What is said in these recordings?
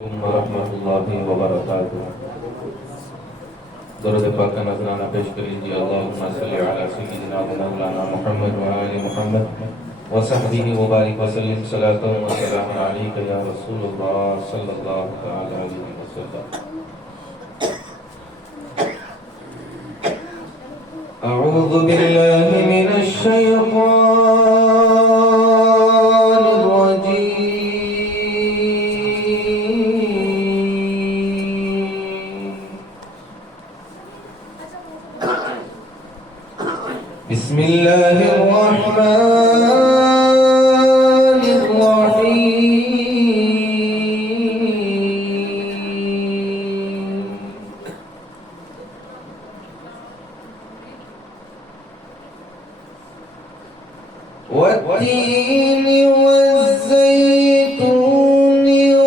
ورحمۃ اللہ وبرکاتہ۔ درود پاک کا نذرانہ پیش کر لیجیے۔ اللہم صلی علی سیدنا مولانا محمد وآل محمد وصحبہ وبارک وسلم صلاۃ و سلام علیک یا رسول اللہ صلی اللہ علیہ وسلم۔ اعوذ باللہ من الشیطان الرجیم۔ بسم اللہ الرحمن الرحیم۔ والتين والزيتون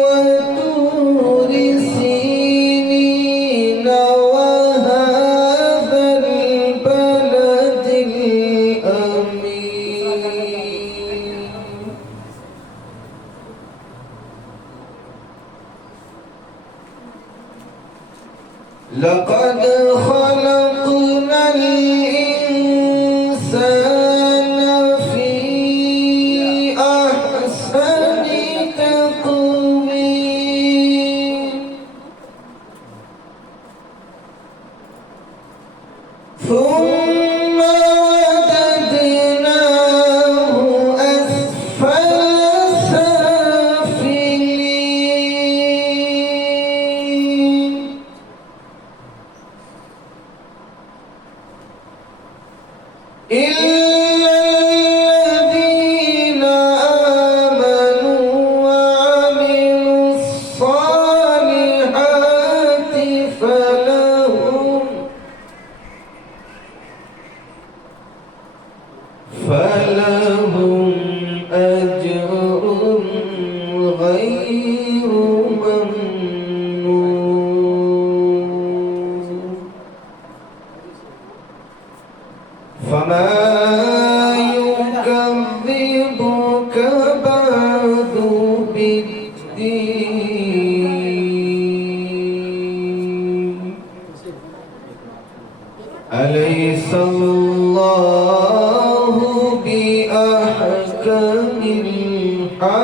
وطور سينين وهذا البلد الأمين لقد خلقنا الإنسان في أحسن تقويم ثم رددناه أسفل سافلين إلا الذين آمنوا وعملوا الصالحات فلهم أجر غير ممنون فما يكذبك بعد بالدين أليس الله بأحكم الحاكمين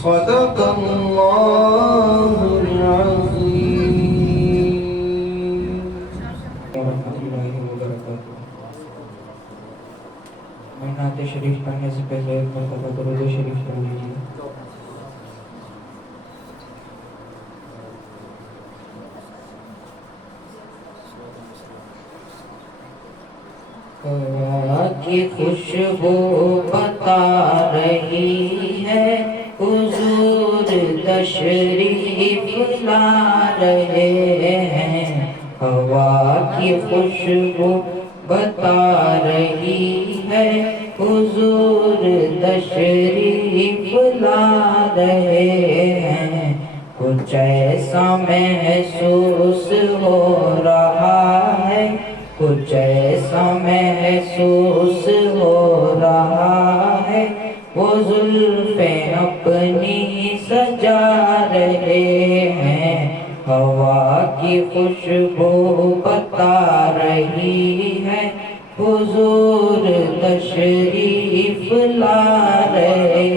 صدق الله العظيم ورحمۃ اللہ وبرکاتہ۔ میں نعت شریف پڑھنے سے پہلے ایک مرتبہ درود شریف پڑھ لیجیے۔ ہوا کی خوشبو بتا رہی ہے حضور تشریف لا رہے ہیں۔ ہوا کی خوشبو بتا رہی ہے حضور تشریف لا رہے ہیں۔ کچھ ایسا محسوس ہو رہا ہے، کچھ ایسا محسوس ہو رہا ہے، وہ زلفیں اپنی سجا رہے ہیں۔ ہوا کی خوشبو بتا رہی ہے حضور تشریف لا رہے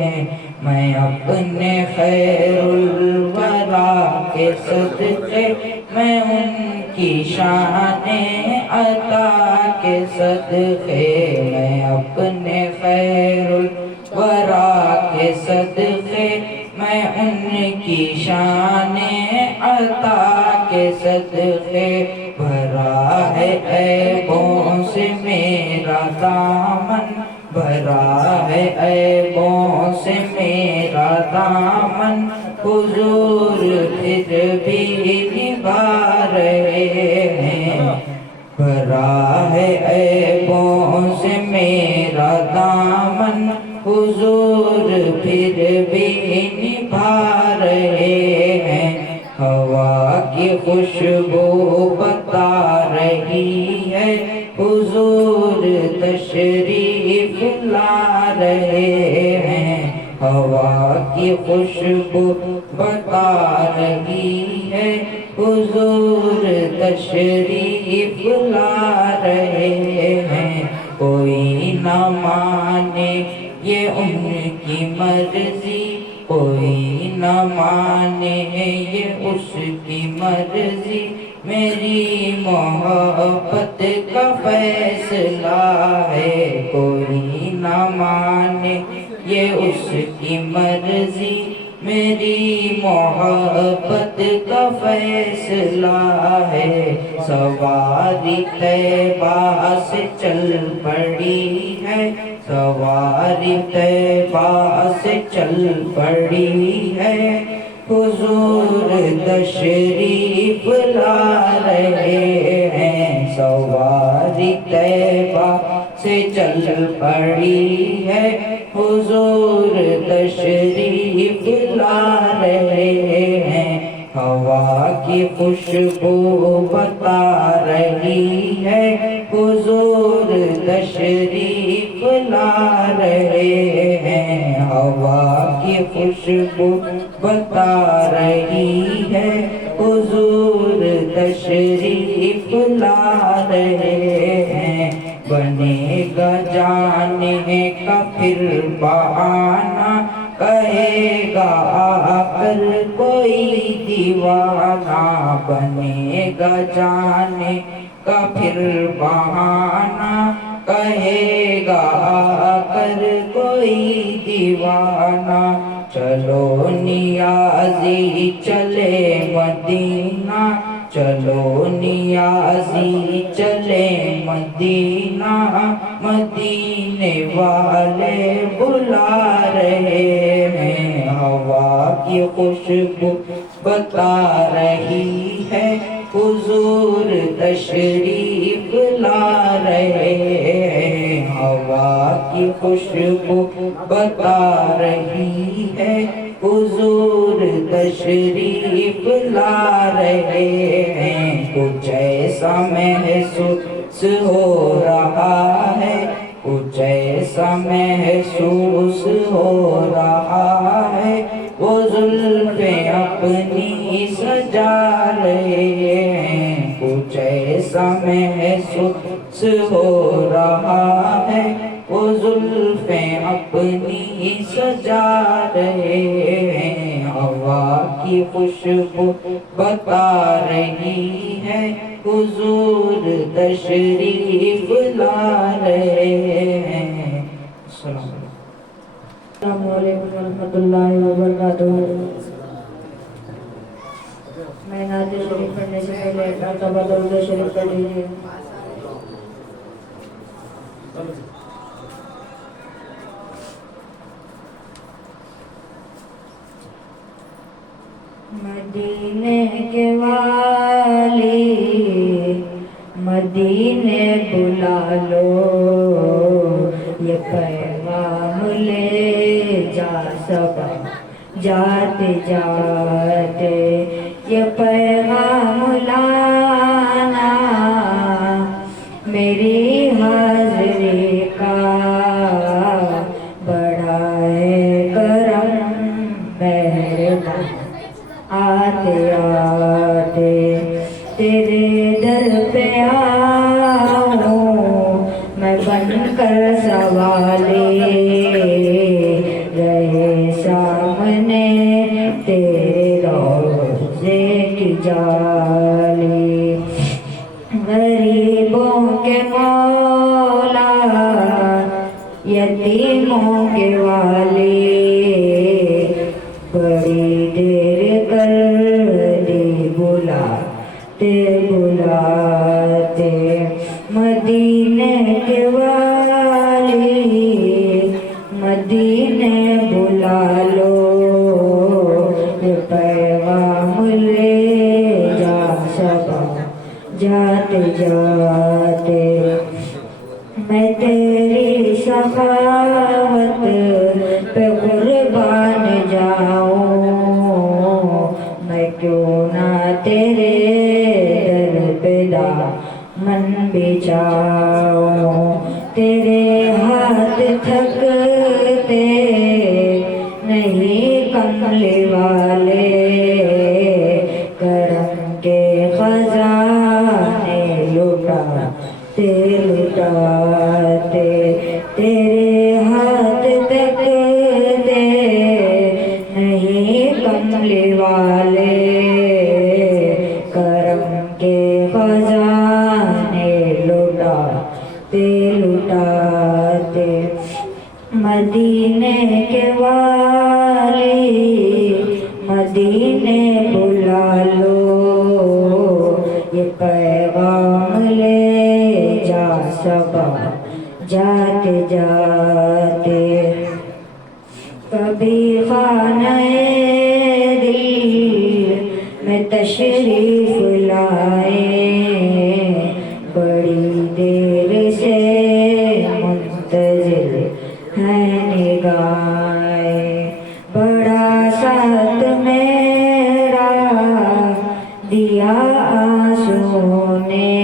ہیں۔ میں اپنے خیر الورا کے صدقے، میں ان کی شان عطا کے صدقے، میں اپنے خیر الورا کے صدقے، میں ان کی شان عطا کے صدقے، بھرا ہے عیبوں سے میرا دامن، بھرا ہے عیبوں سے میرا دامن، حضور پھر بھی نبھا رہے ہیں۔ بھرا ہے عیبوں سے میرا دامن، حضور پھر بھی نبھا رہے ہیں۔ ہوا کی خوشبو بتا رہی ہے حضور تشریف لا رہے ہیں، ہوا کی خوشبو بتا رہی ہے، حضور تشریف لا رہے ہیں۔ کوئی نہ مانے یہ ان کی مرضی، کوئی نہ مانے یہ اس کی مرضی، میری محبت کا فیصلہ ہے۔ کوئی نہ مانے یہ اس کی مرضی، میری محبت کا فیصلہ ہے۔ سواری طیبہ سے چل پڑی ہے، سواری طیبہ سے چل پڑی ہے، حضور تشریف لا رہے ہیں۔ سواری طیبہ سے چل پڑی ہے، حضور تشریف لا رہے ہیں۔ ہوا کی خوشبو بتا رہی ہے، حضور تشریف لا رہے ہیں۔ ہوا کی خوشبو بتا رہی ہے، حضور تشریف لا رہے ہیں۔ بنے گا جانے کا پھر بہانہ، کہے گا آ کر کوئی دیوانہ۔ بنے گا جانے کا پھر بہانہ، کہے گا آ کر کوئی دیوانہ۔ چلو نیازی چلے مدینہ، چلو نیازی چلے مدینہ، مدینے والے بلا رہے ہیں۔ ہوا کی خوشبو بتا رہی ہے، حضور تشریف لا رہے ہیں۔ ہوا کی خوشبو بتا رہی ہے، حضور تشریف لا رہے ہیں۔ کچھ ایسا محسوس ہو رہا ہے، کچھ ایسا محسوس ہو رہا ہے، وہ زلفیں اپنی سجا رہے ہیں۔ کچھ ایسا محسوس ہو رہا ہے، وہ زلفیں اپنی سجا رہے ہیں۔ ہوا کی خوشبو بتا رہی ہے، حضور تشریف لا رہے ہیں۔ السلام علیکم ورحمۃ اللہ وبرکاتہ۔ میں نعت شریف پڑھنے سے پہلے ایک مرتبہ درود شریف پڑھ لیجیے۔ مدینے کے والی مدینے بلا لو، یہ پیغام لے جا سکا جاتے جاتے، یہ پیغام لانا میری حاضری کا بڑا ہے کرم مہربان۔ آتے آتے تیرے در پہ آؤں میں بن کر سوالے، رہے سامنے تیرے روضے کی جالی۔ غریبوں کے مولا یتیموں کے والی، بڑی دیر کر دی بلاتے بلاتے، مدینے کے والی مدینے بلا لو، یہ پیغام لے جا سکا جاتے جاتے۔ میں تیری سخاوت پہ قربان جاؤں، میں کیوں نہ تیرے در پہ دامن بچھاؤں۔ تیرے ہاتھ تھک مدینے کے والی مدینے بلا لو، یہ پیغام لے جا صبا جاتے جاتے، کبھی خانہ دل میں تشریف لائے، بڑی دیر سے منتظر ہے نگاہیں، بڑا ساتھ میرا دیا آنسوں نے،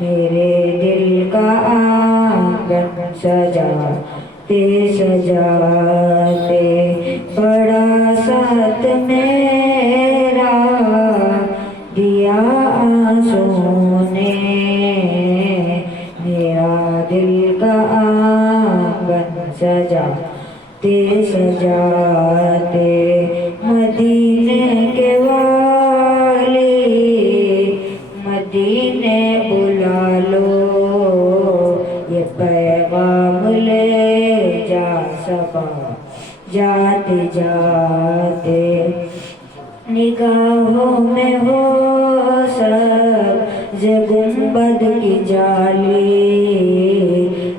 میرے دل کا آنگن سجاتے سجاتے، بڑا ساتھ میرا دیا آنسوں نے، میرا دل کا آنگن سجاتے سجاتے، مدینے کے والی مدینے بلا لو، یہ پیغام لے جا صبا جاتے جاتے، نگاہوں میں ہو سبز گنبد کی جالی،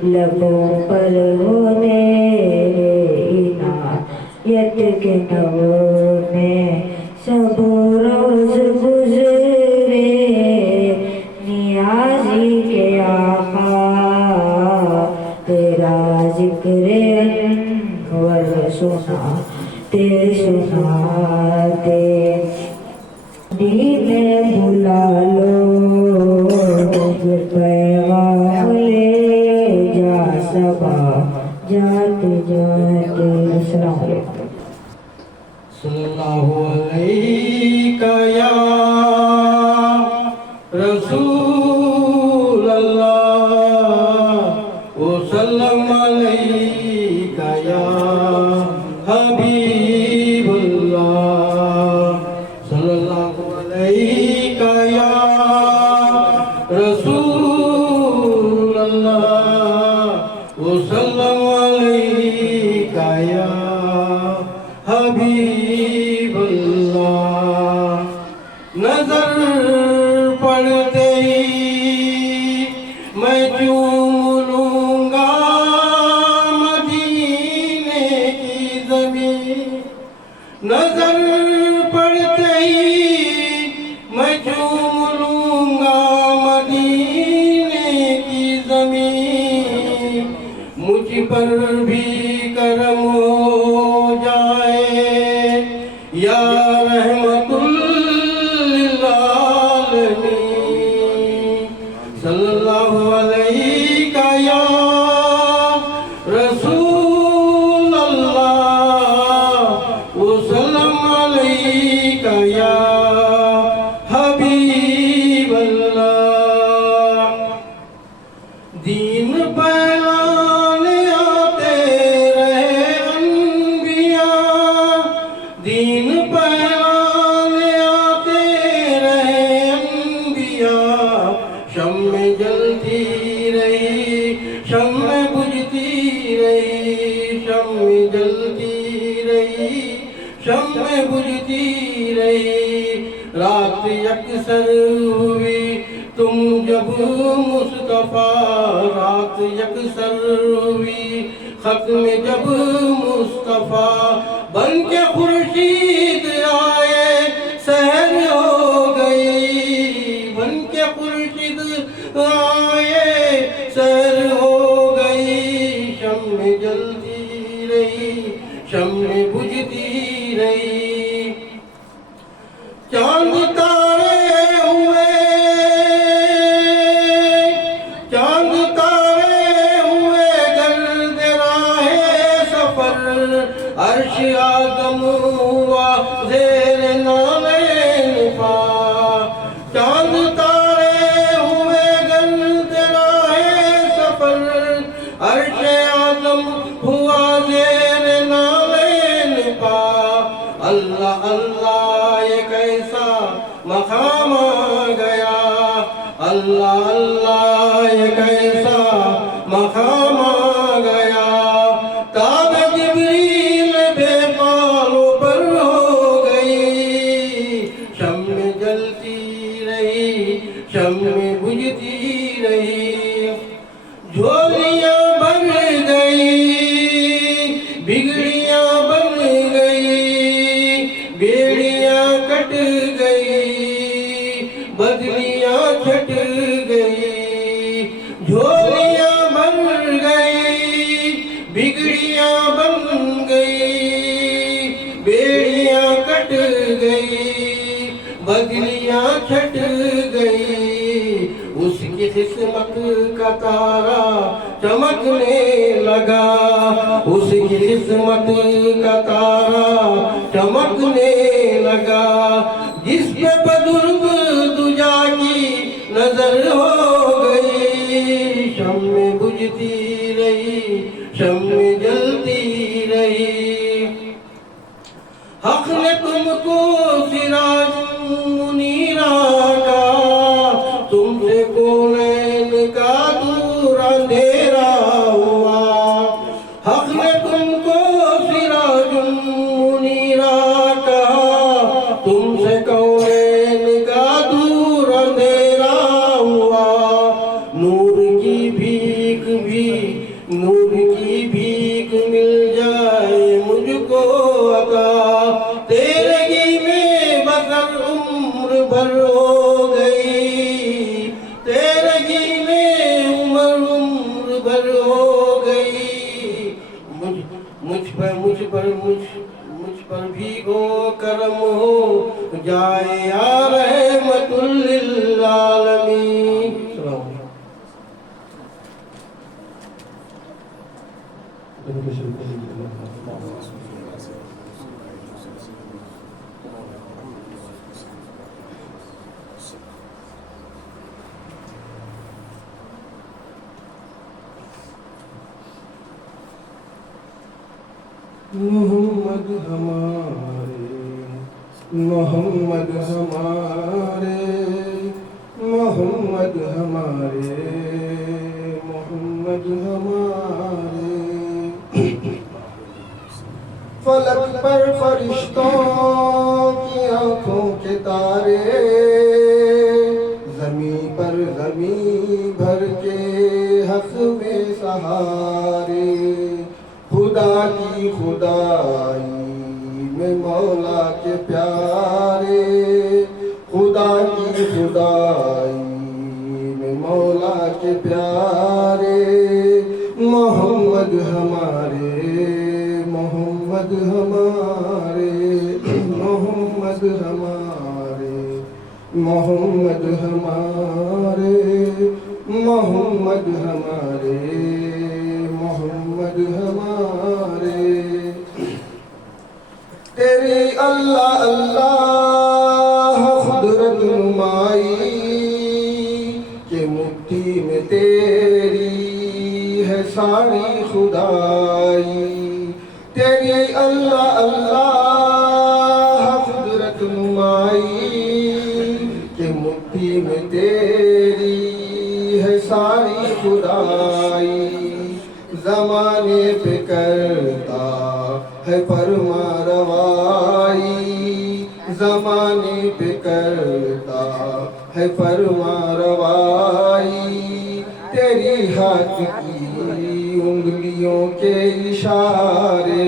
لبوں پر ہو تیرے عنایت کے نغمے، سب روز گزرے نیازی کے آقا، تیرا ذکر انور سناتے سناتے، مدینے بلا لو، یہ پیغام لے جا صبا جاتے جاتے۔ السلام علیکم۔ صلی اللہ علیہ یا رسول اللہ، وسلم علیہ یا حبیب اللہ، صلی اللہ علیہ یا رسول اللہ، وسلم علیہ یا حبیب اللہ، نظر پڑتے ہی میں چوم لوں گا مدینے کی زمین، نظر پڑتے ہی میں چوم لوں گا مدینے کی زمین، مجھ پر بھی کرم ہو جائے یا رحمت للعالمین، صلی اللہ علیہ یا رسول اللہ، وسلم علیہ یا حبیب اللہ، دین پھیلانے آتے رہے انبیاء، دین پھیلانے آتے رہے انبیاء، شمع جلتی رہی شمع بجھتی رہی، شمع جلتی رہی شمع بجھتی رہی، رات یکسر ہوئی تم جب مصطفیٰ، رات یکسر ہوئی ختم جب مصطفیٰ، بن کے خورشید آئے سحر ہو گئی، بن کے خورشید آئے سحر ہو گئی، شمع جلتی رہی شمع بجھتی رہی، چاند تارے ہوئے چاند تارے ہوئے گرد راہ سفر، عرش آدم ہوا زیر نالین پا، چاند تارے ہوئے گرد راہ سفر، عرش آدم ہوا زیر نالین پا، اللہ اللہ یہ کیسا مقام آ گیا، اللہ اللہ یہ کیسا مقام آ گیا، بگڑیاں بن گئی بیڑیاں کٹ گئی بدلیاں چھٹ گئی اس کی قسمت کا تارا چمکنے لگا اس کی قسمت کا تارا چمکنے لگا جس پہ بزرگ دجا کی نظر ہو گئی شمع بجھتی رہی شمع جلتی رہی حق نے تم کو سراج منیرہ کا تم سے کونین کا دور اندھیرا ہوا حق نے تم کو سراج منیرہ کا تم سے کونین کا دور اندھیرا ہوا نور کی بھیک مل جائے مجھ کو عطا تیرگی میں بسر عمر بھر ہو گئی تیرگی میں عمر بھر ہو گئی مجھ پر بھیگو کرم ہو جائے یا رحمت للعالمین محمد ہمارے محمد ہمارے محمد ہمارے محمد ہمارے فلک پر فرشتوں کی آنکھوں کے تارے زمین پر زمین بھر کے حق میں سہارے خدا کی خدائی میں مولا کے پیارے خدا کی خدائی میں مولا کے پیارے محمد ہمارے محمد ہمارے محمد ہمارے محمد ہمارے محمد ہمارے محمد ہمارے تیری اللہ اللہ قدرت نمائی کہ مٹھی میں تیری ہے ساری خدائی تیری اللہ اللہ قدرت نمائی کہ مٹھی میں تیری ہے ساری خدائی زمانے پہ کرتا ہے فرما روائی زمانے پہ کرتا ہے فرما روائی تیری ہاتھ کی انگلیوں کے اشارے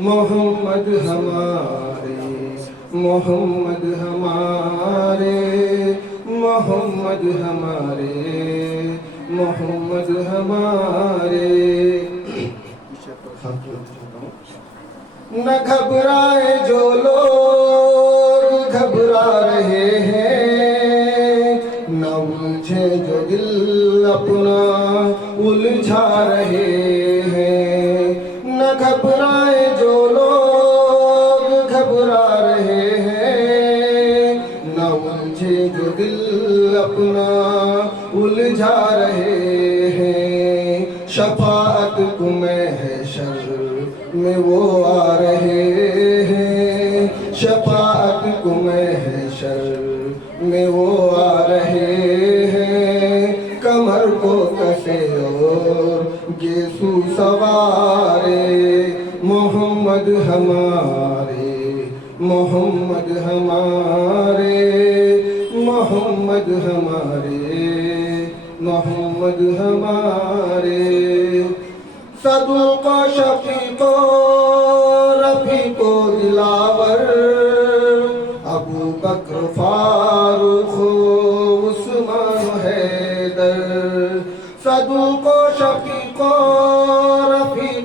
محمد ہمارے محمد ہمارے محمد ہمارے محمد ہمارے نہ گھبرائے جو لوگ گھبرا رہے ہیں نہ الجھے جو دل اپنا الجھا رہے ہیں نہ گھبرائے جو لوگ گھبرا رہے ہیں نہ الجھے جو دل اپنا الجھا رہے ہیں شفاعت کو محشر میں وہ آ رہے ہیں شفاعت کو محشر میں وہ آ رہے ہیں کمر کو کسے اور گیسو سوارے محمد ہمارے محمد ہمارے محمد ہمارے محمد ہمارے صدوق و شفیق و رفیق و دلاور ابو بکر فاروق عثمان حیدر صدوق و شفیق و رفیق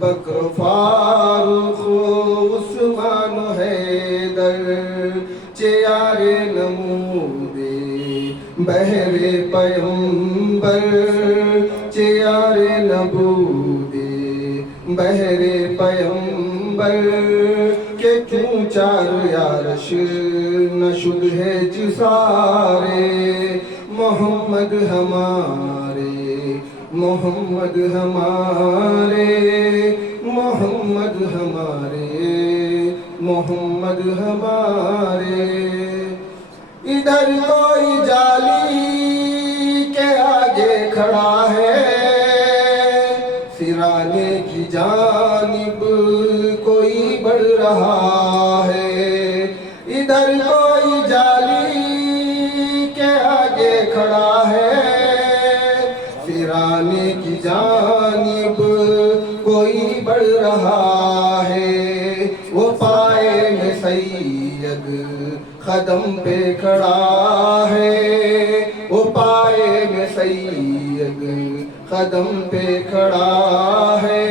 بکر فاروق عثمان حیدر چیار نمودے بہر پیمبر چیار نبودے بہر پیمبر کہ کیوں چار یارش نشد ہے جسارے محمد ہمارے محمد ہمارے محمد ہمارے محمد ہمارے ادھر کوئی جالی کے آگے کھڑا ہے سرانے کی جانب کوئی بڑھ رہا ہے ادھر کوئی جالی کے آگے کھڑا ہے سرانے کی جانب کوئی بڑھ رہا ہے وہ پائے میں سید قدم پہ کھڑا ہے وہ پائے میں سید قدم پہ کھڑا ہے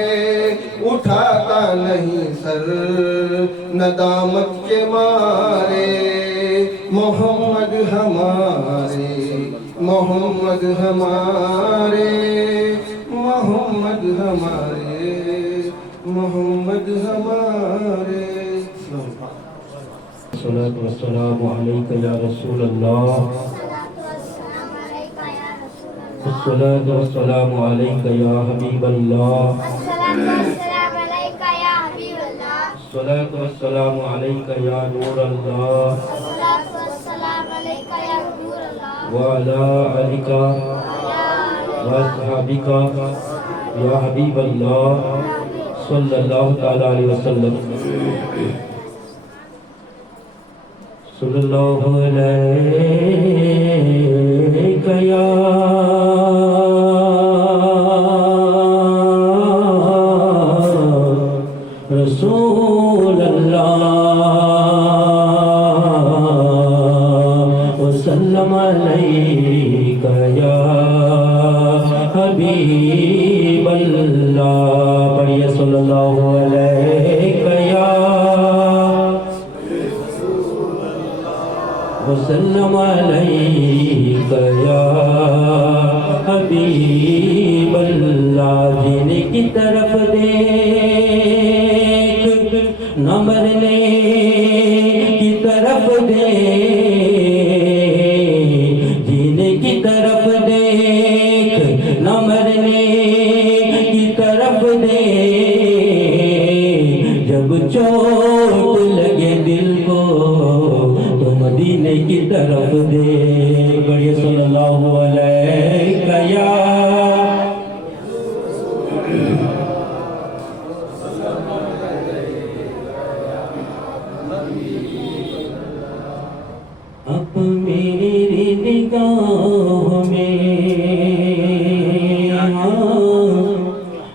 اٹھاتا نہیں سر ندامت کے مارے محمد ہمارے محمد ہمارے محمد ہمارے محمد ہمارے الصلاة والسلام عليك يا رسول الله الصلاة والسلام عليك يا حبيب الله الصلاة والسلام عليك يا نور الله وعلى آلك وأصحابك يا حبيب الله صلى الله تعالى عليه وسلم صلی اللہ علیہ یا رسول اللہ وسلم علیک یا حبیب اللہ پڑھیے صلی اللہ علیہ یا وسلم علیک یا حبیب اللہ جینے کی طرف دیکھ نہ مرنے کی طرف دیکھ جینے کی طرف دیکھ نہ مرنے کی طرف دیکھ جب چوٹ لگے دل کو مدینے کی طرف دے بڑی صلی اللہ علیہ یا اب میری نگاہ میں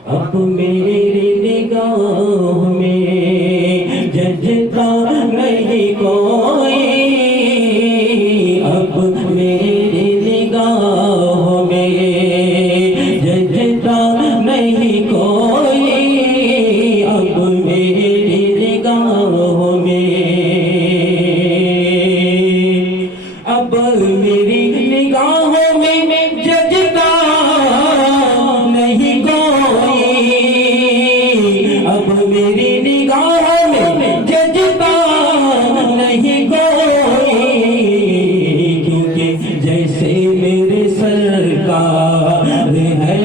اب میری نگاہ میں ججتا نہیں کوئی اب میری نگاہ میں ججتا نہیں کوئی اب میری نگاہ میں اب میری نگاہوں میں ججتا نہیں کوئی اب میری نگاہوں میں ججتا نہیں کوئی کیونکہ جیسے میرے سرکار ہے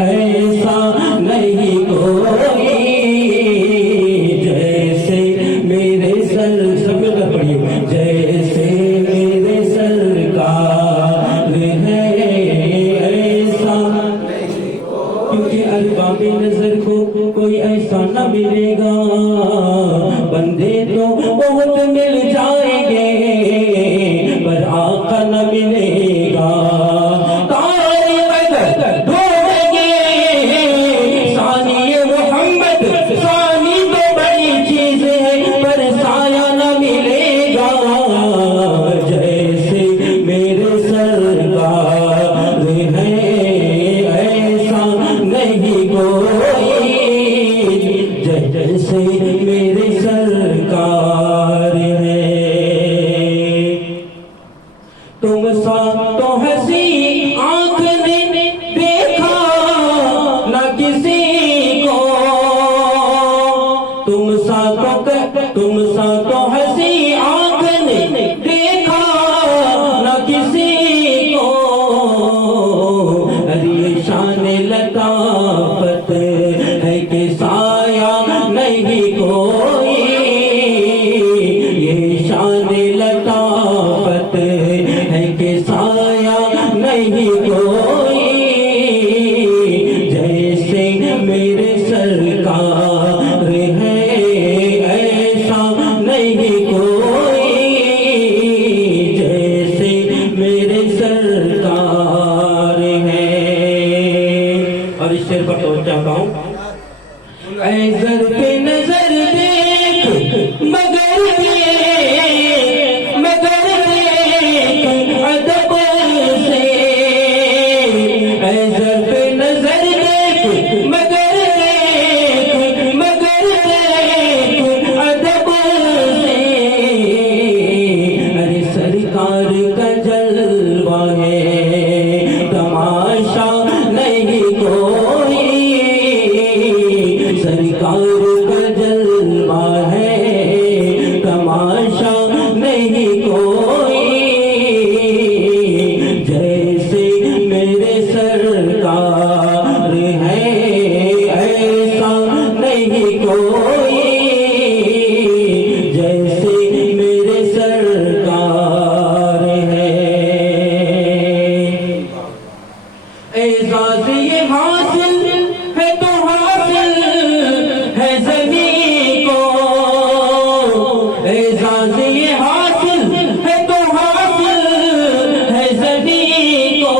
ایسا نہیں کوئی جیسے میرے سرکار پڑھیے جیسے میرے سرکار ہے ایسا کیونکہ ارباب نظر کو کوئی ایسا نہ ملے گا بندے تو بہت مل جائیں گے پر آقا نہ ملے گا ڈھونڈیں گے ثانی محمد ثانی تو بڑی چیز ہے پر سایہ نہ ملے گا جیسے میرے سرکار ہے ایسا نہیں کوئی یہ شان لطافت ہے کہ سایہ نہیں کوئی، یہ شان لطافت ہے کہ سایہ نہیں کوئی، جیسے میرے سرکار ہے ایسا نہیں کوئی، جیسے میرے سرکار ہے۔ اور اس شعر پر توجہ چاہتا ہوں، اے زر پہ نظر دیکھ مگر دیکھ ادب سے، اے زر پہ نظر دیکھ مگر دیکھ ادب سے، ارے سرکار کا جلوہ ہے تماشا نہیں کوئی، سرکار کا جلوہ ہے تماشا نہیں کوئی، جیسے میرے سرکار ہے ایسا نہیں کوئی، جیسے میرے سرکار ہے۔ اعزاز یہ حاصل ہے تو حاصل ہے زمین کو، اعزاز یہ حاصل ہے تو حاصل ہے زمین کو،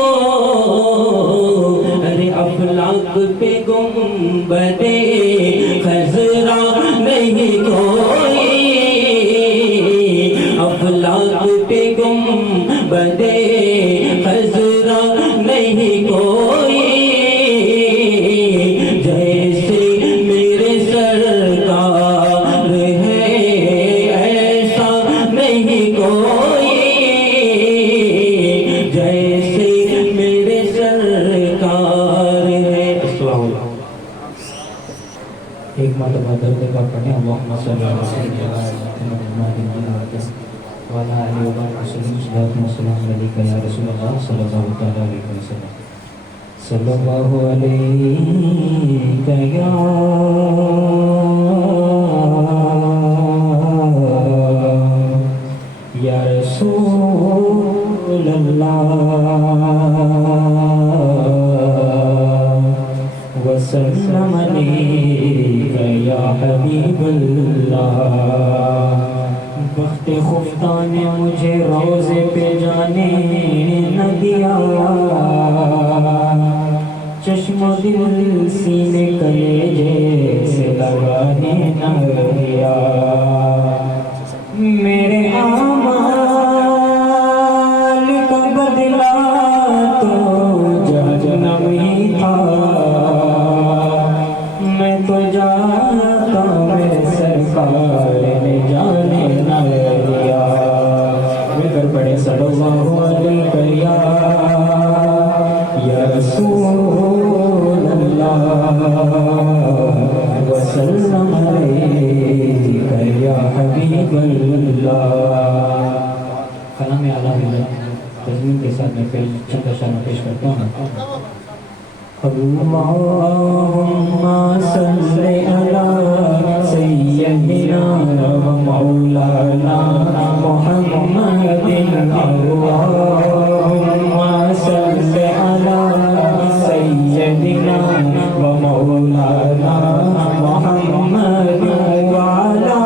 ارے افلاک پہ گنبد خضرا نہیں کوئی، افلاک پہ گنبد خضرا نہیں کوئی، جیسے میرے سرکار ہے ایسا نہیں کوئی، جیسے میرے سرکار ہے۔ السلام علیکم۔ ایک مرتبہ درد کا پڑھیں، اللہم صلی اللہ علیہ وعلیٰ آلہ وسلم، صلاۃ و سلام علیک یا رسول اللہ صلی اللہ تعالیٰ علیہ وسلم، صلی اللہ علیک یا رسول اللہ وسلم علیک یا حبیب اللہ۔ وقت خفتہ نے مجھے روزے پہ جانے نہ دیا، چشم و دل سینے کلیجے سے لگانے نہ دیا، میرے اعمال کا بدلہ تو جہنم ہی تھا، میں تو جاتا میرے سرکار نے جانے نہ دیا، مل کر پڑھے صلی اللہ علیہ یا رسول اللہ وسلم علیک یا حبیب اللہ۔ کلام اعلیٰ تضمین کے ساتھ میں پھر چند اشعار پیش کرتا ہوں۔ اللہم صلی علی سیدنا و مولانا محمد، اللہم صلی علی سیدنا و مولانا محمد وعلی آلہ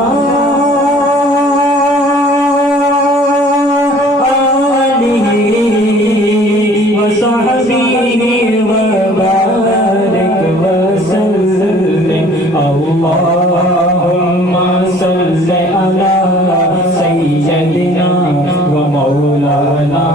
وصحبہ اللہم صلی علی سیدنا و مولانا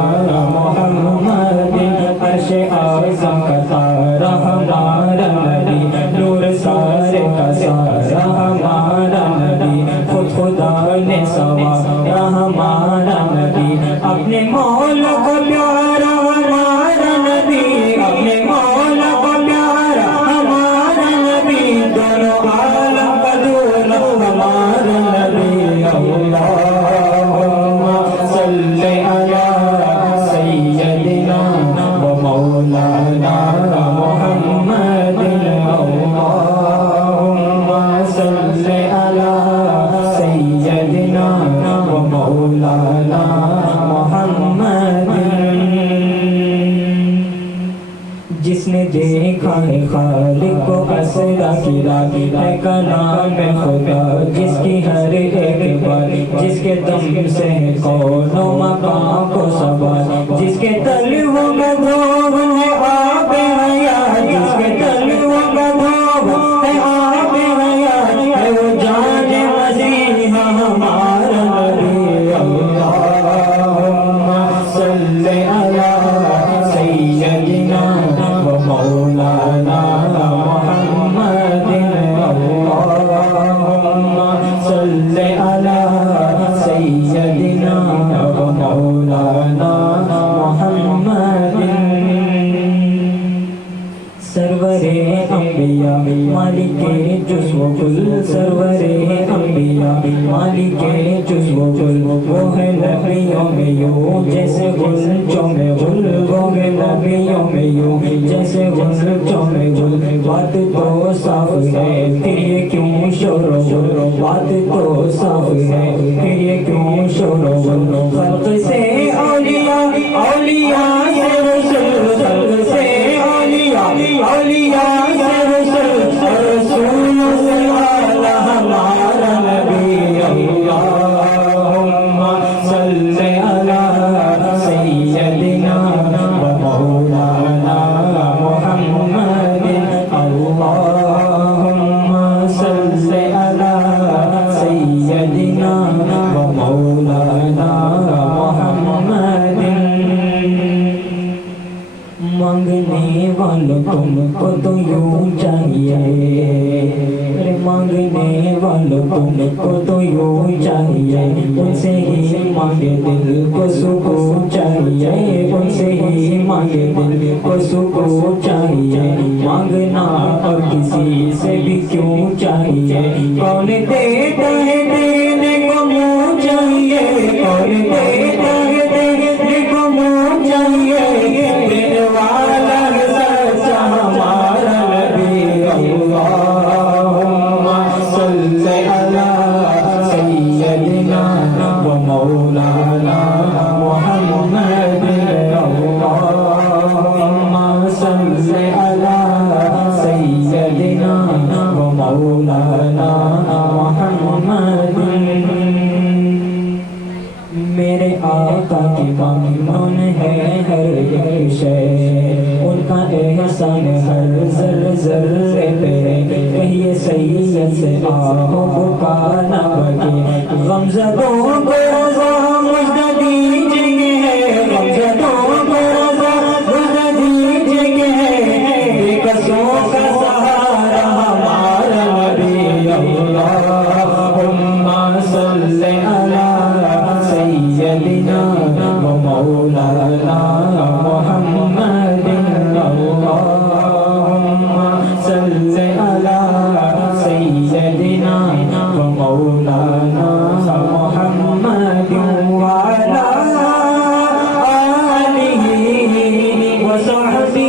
محمد، عرش اعظم کا تارا ہمارا نبی، نور سارے کا سارا ہمارا نبی، خود خدا نے سوارا ہمارا نبی، اپنے مولا کو پیارا ہمارا نبی، اپنے مولا کو پیارا ہمارا نبی، دونوں عالم کا دولہ ہمارا نبی۔ اللہم صلی علی سیدنا و مولانا محمد اللهم صل على سيدنا ومولانا محمد جس نے دیکھا ہے خالق کو اسرا کی رات ہے کلام خدا جس کی ہر ایک بات جس کے دم سے کون و مقام کو سوال جس کے تلووں میں دھوب ہے آب حیات جس کے تلووں میں دھوب ہے آب حیات ہے وہ جان مسیحا ہمارا نبی اللہم صل علی سیدنا مولانا محمد اللهم صل على سيدنا ومولانا محمد سرور انبیاء مالک جزو کل سرور انبیاء مالک جزو کل وہ ہے نبیوں میں یوں جیسے گلچوں میں گل وہ ہے نبیوں میں یوں جیسے گلچوں میں گل بات تو صاف ہے پھر یہ کیوں شور و غل بات تو صاف ہے پھر یہ کیوں شور و غل خلق سے اولیاء اولیاء سے رسول خلق سے اولیاء اولیاء سے رسول رسول سے والا ہمارا نبی اللہم صل علی سیدنا ومولانا محمد اللہم صل علی سیدنا ومولانا محمد مانگنے والوں تم کو تو یوں چاہیے مانگنے والوں تم کو تو یوں چاہیے ان سے ہی مانگے دل کو سکون چاہیے ان سے ہی مانگے دل کو سکون چاہیے مانگنا اور کسی سے بھی کیوں چاہیے کون دیتا ہے دینے کو منہ چاہیے کون دیتا ہے دینے کو منہ چاہیے دینے والا سچا ہمارا نبی اللہم صل علی سیدنا ومولانا محمد اللہم صل علی سیدنا ومولانا محمد میرے آقا کی ممنون ہے ہر ایک شے ان کا احسان ہر ذرے ذرے پہ کہیے سید سے آہو پکارنا بگے غمزدوں کو رضا مجدہ دیجئے غمزدوں کو رضا مجدہ دیجئے بے قصوں کا سہارا ہمارا نبی اللہم صل علی سیدنا ومولانا محمد اللہم صل علی سیدنا ومولانا محمد وعلی آلہ وصحبہ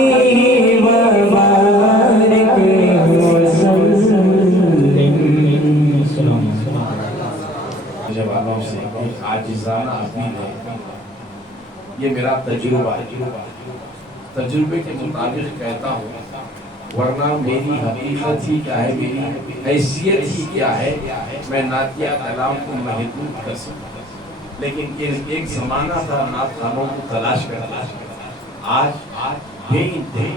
وبارک وسلم. جب آپ سے عاجزانہ اپیل ہے یہ میرا تجربہ ہے تجربے کے مطابق کہتا ہوں ورنہ میری حقیقت ہی کیا ہے میری حیثیت ہی کیا ہے میں نعتیہ کلام کو محدود کر سکتا لیکن ایک زمانہ تھا نعت خانوں کو تلاش کرتا آج بے انتہائی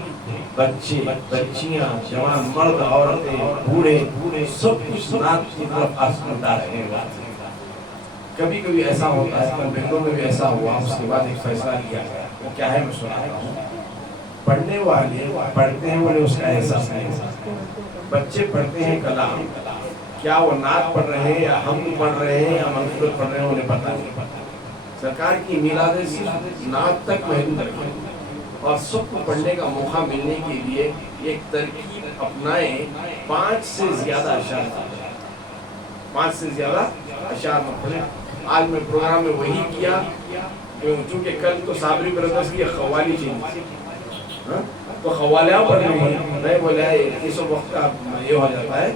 بچے بچیاں جوان مرد عورتیں بوڑھے سب کچھ نعت کی طرف آسمانتا رہے ہیں کبھی کبھی ایسا ہوتا ہے بہنوں میں بھی ایسا ہوا اس کے بعد ایک فیصلہ کیا گیا وہ کیا ہے میں سناتا ہوں پڑھنے والے پڑھتے ہیں بولے اس کا احساس نہیں بچے پڑھتے ہیں کلام کیا وہ نعت پڑھ رہے ہیں یا ہم پڑھ رہے ہیں یا منفرد پڑھ رہے ہیں انہیں پتہ نہیں سرکار کی میلاد صرف نعت تک محدود رکھیں اور سب کو پڑھنے کا موقع ملنے کے لیے ایک ترکیب اپنائیں 5 سے زیادہ اشعار 5 سے زیادہ اشعار مت پڑھیں آج میں پروگرام میں وہی کیا چونکہ کل تو صابری برادرز کی قوالی چینی تو خوالیاں پڑھ رہی ہیں، میں بولا اس وقت کا یہ ہو جاتا ہے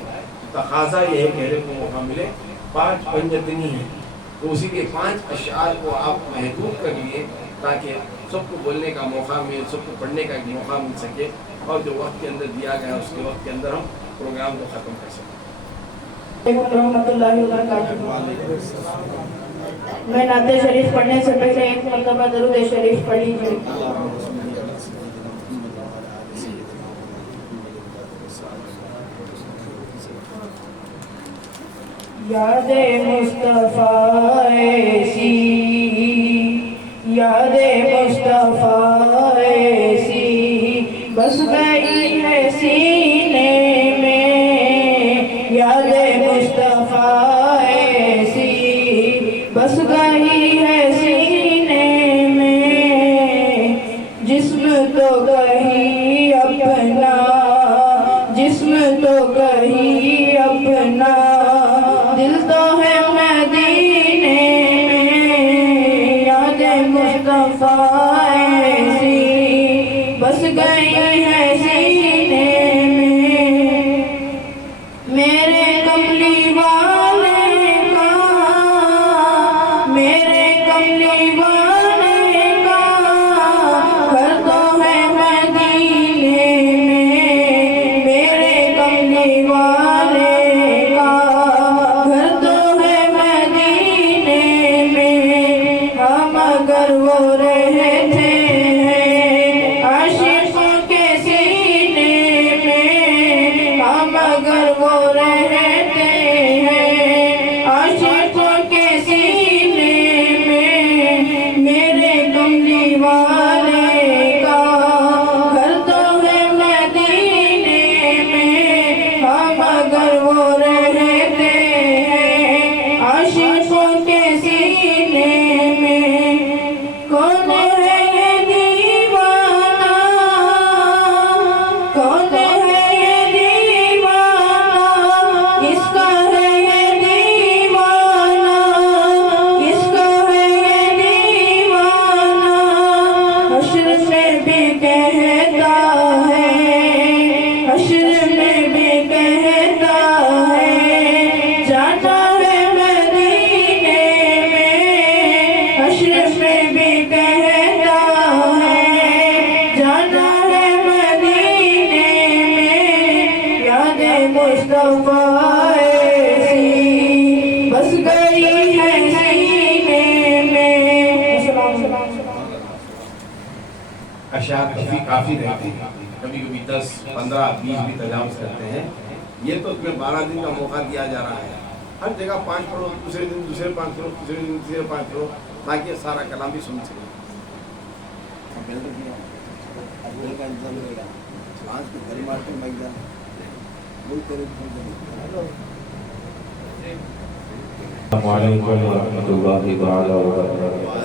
تقاضا یہ ہے کہ کو موقع ملے 5 پنجتنی ہیں تو اسی کے 5 اشعار کو آپ محدود کر لیے تاکہ سب کو بولنے کا موقع ملے، سب کو پڑھنے کا موقع مل سکے اور جو وقت کے اندر دیا گیا اس کے وقت کے اندر ہم پروگرام کو ختم کر سکیں۔ رحمۃ اللہ وبرکاتہ۔ میں نعت شریف پڑھنے سے پہلے ایک مرتبہ درود شریف پڑھ لیجیے۔ یاد مصطفیٰ ایسی، یاد مصطفیٰ ایسی بس گئی ہے سینے میں، یاد مصطفیٰ ایسی بس گئی ہے سینے میں، جسم تو کہیں اپنا، جسم تو کہیں اپنا، دل تو ہے مدینے میں، یاد مصطفیٰ ایسی بس گئی ہے سینے میں، میرے کملی والے کا، میرے کملی والے کا گھر تو ہے مدینے میں، میرے کملی والے کا گھر تو ہے مدینے میں، ہم اگر وہ رہتے ہیں عاشقوں کے سینے میں، ہم اگر وہ رہتے ہیں عاشقوں کے سینے میں، میرے کملی والے کا گھر تو ہے مدینے میں، ہم اگر وہ رہتے ہیں عاشقوں کے سینے میں، کون ہے یہ دیوانہ، کون ہے یہ دیوانہ، کس کا ہے یہ دیوانہ، کس کا ہے یہ دیوانہ، حشر میں بھی کہتا ہے، حشر میں بھی کہتا ہے، جانا ہے مدینے میں، حشر میں بھی کہتا ہے، جانا ہے مدینے میں، یاد مصطفیٰ ایسی بس گئی ہے سینے میں۔ اشعار کافی رہتے ہیں، کبھی کبھی 10 15 20 بھی تجاوز کرتے ہیں، یہ تو تمہیں 12 دن کا موقع دیا جا رہا ہے، ہر جگہ 5 پڑھو، دوسرے دن دوسرے 5 پڑھو، تیسرے دن تیسرے 5 پڑھو تاکہ سارا کلام بھی سن سکے۔ السلام علیکم ورحمۃ اللہ تعالی وبرکاتہ۔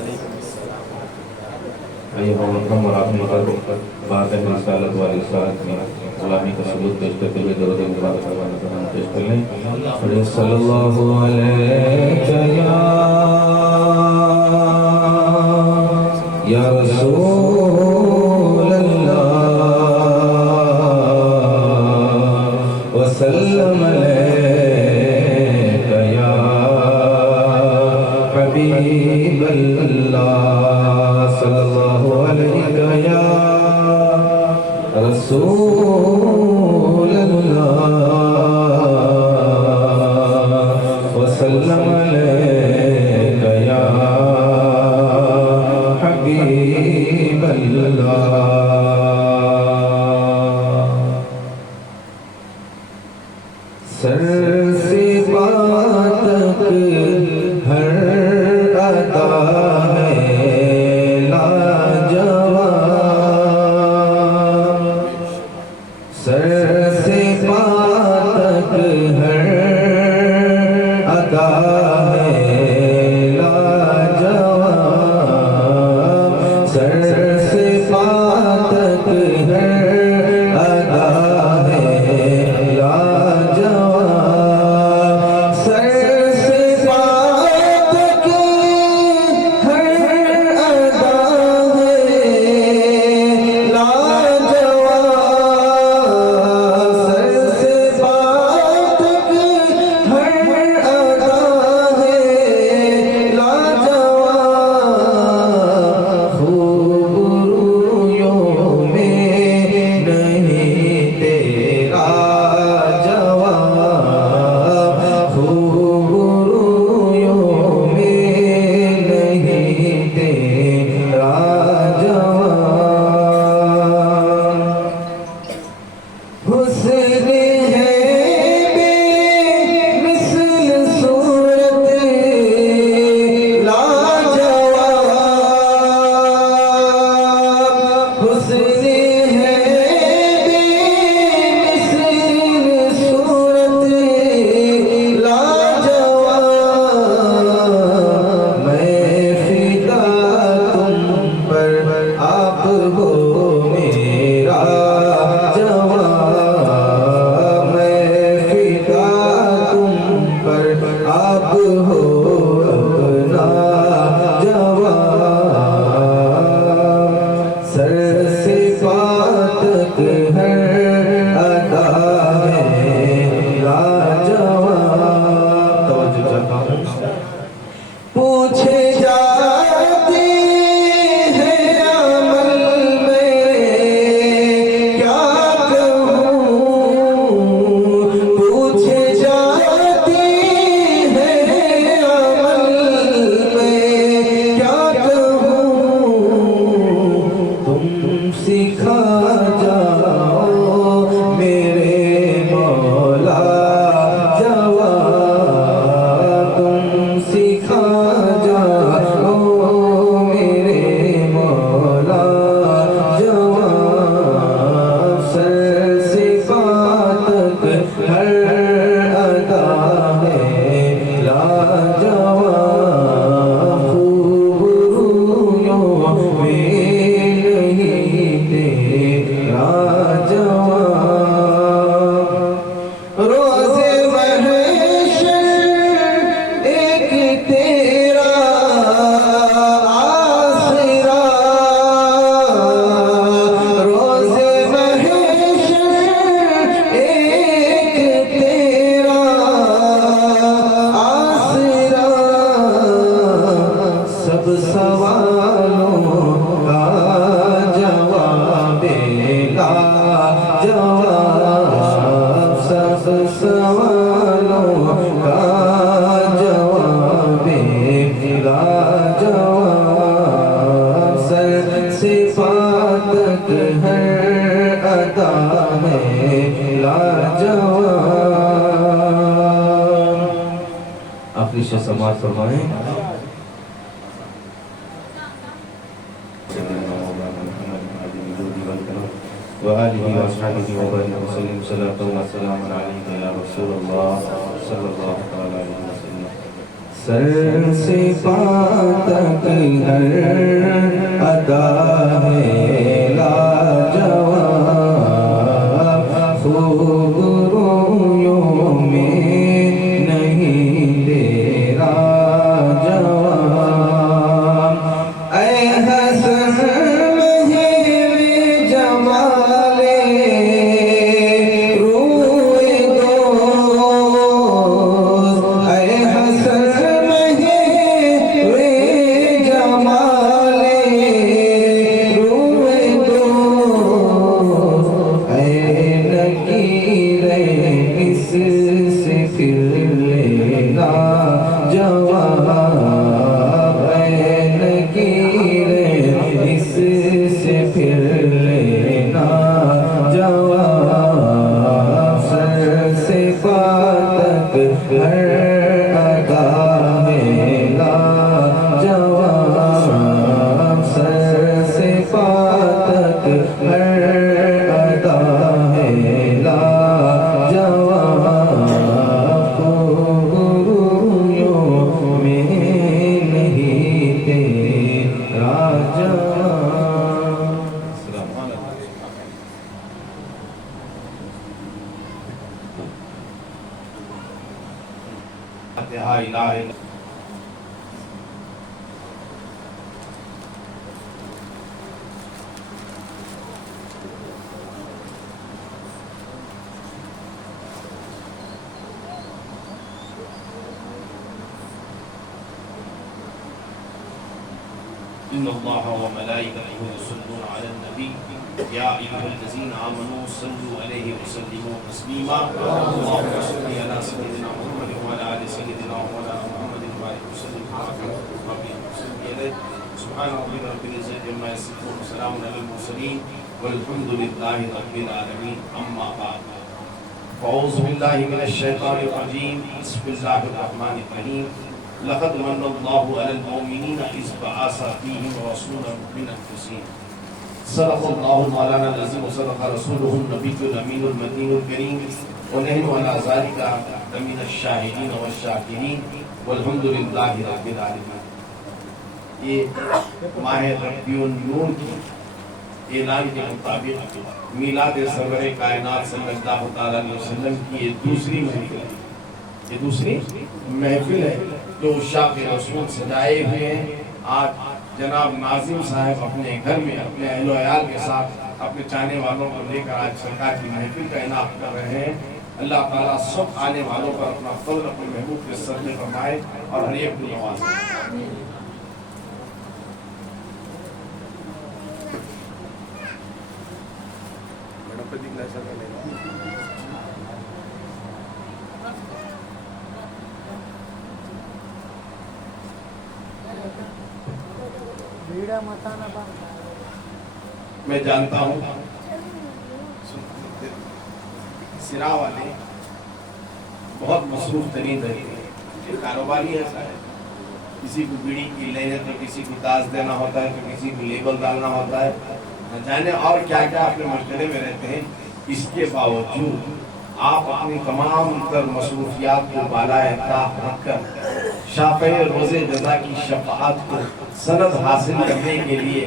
ایوہ وقم اور آپ مقرر بعد رسالت والی رسالت میں غلامی کا ثبوت پیش کرتے ہوئے درود مبارک سلام پیش کر لیں۔ پڑھیں صلی اللہ علیہ یا رسول اللہ وسلم علیہ یا حبیب اللہ صلی اللہ علیہ یا رسول اللہ وسلم علیہ یا حبیب اللہ۔ سر سے پاں تک ہر ادا ہے لاجواب، سر سے پاں تک ہر ادا ہے لاجواب، سر سے پاں تک ہر ادا ہے لاجواب، سر سے پاں تک ہر ادا ہے لاجواب، جواب سب سوالوں کا جواب لاجواب سر سے پاں تک ہر ادا میں لاجواب. آخری شے سماعت فرمائیں. وآلہ وصحبہ وبارک وسلم. صلاۃ و سلام علیک یا رسول اللہ صلی اللہ علیہ وسلم. سر سے پاں تک ہر ادا ہے لاجواب. خوب رویوں میں نہیں تیرا جواب. اے حسن إن الله وملائكته يصلون على النبي يا أيها الذين آمنوا صلوا عليه وسلموا تسليما. اللهم صل على سيدنا محمد وعلى آل سيدنا ومولانا محمد وبارك وسلم عليه. سبحان ربك رب العزة عما يصفون وسلام على المرسلين والحمد لله رب العالمين. أما بعد فأعوذ بالله من الشيطان الرجيم. بسم الله الرحمن الرحيم. لقد من الله على المؤمنين إذ بعث فيهم رسولا من أنفسهم. صدق الله مولانا العظيم وصدق رسوله النبي الأمين المتين الكريم ونحن على ذلك من الشاهدين والشاكرين والحمد لله رب العالمين. یہ ماہ ربیع النور کی اعلان کے مطابق میلاد سرور کائنات صلی اللہ علیہ وسلم کی یہ دوسری محفل ہے. یہ دوسری محفل ہے جو عشاق رسول سجائے ہوئے ہیں. آج جناب ناظم صاحب اپنے گھر میں اپنے اہل و عیال کے ساتھ اپنے چاہنے والوں کو لے کر آج سرکار کی محفل کا انعقاد کر رہے ہیں. اللہ تعالیٰ سب آنے والوں پر اپنا فضل اپنے محبوب کے صدقے فرمائے اور ہر ایک کو نوازے. میں جانتا ہوں سرا والے بہت مصروف ترین رہتے ہیں. کاروباری ایسا ہے, کسی کو بیڑی کی لینے تو کسی کو تاج دینا ہوتا ہے تو کسی کو لیبل ڈالنا ہوتا ہے, نہ جانے اور کیا کیا اپنے مشغلے میں رہتے ہیں. اس کے باوجود آپ اپنی تمام تر مصروفیات کو بالائے طاق رکھ کر شافع روز جزا کی شفاعت کو سند حاصل کرنے کے لیے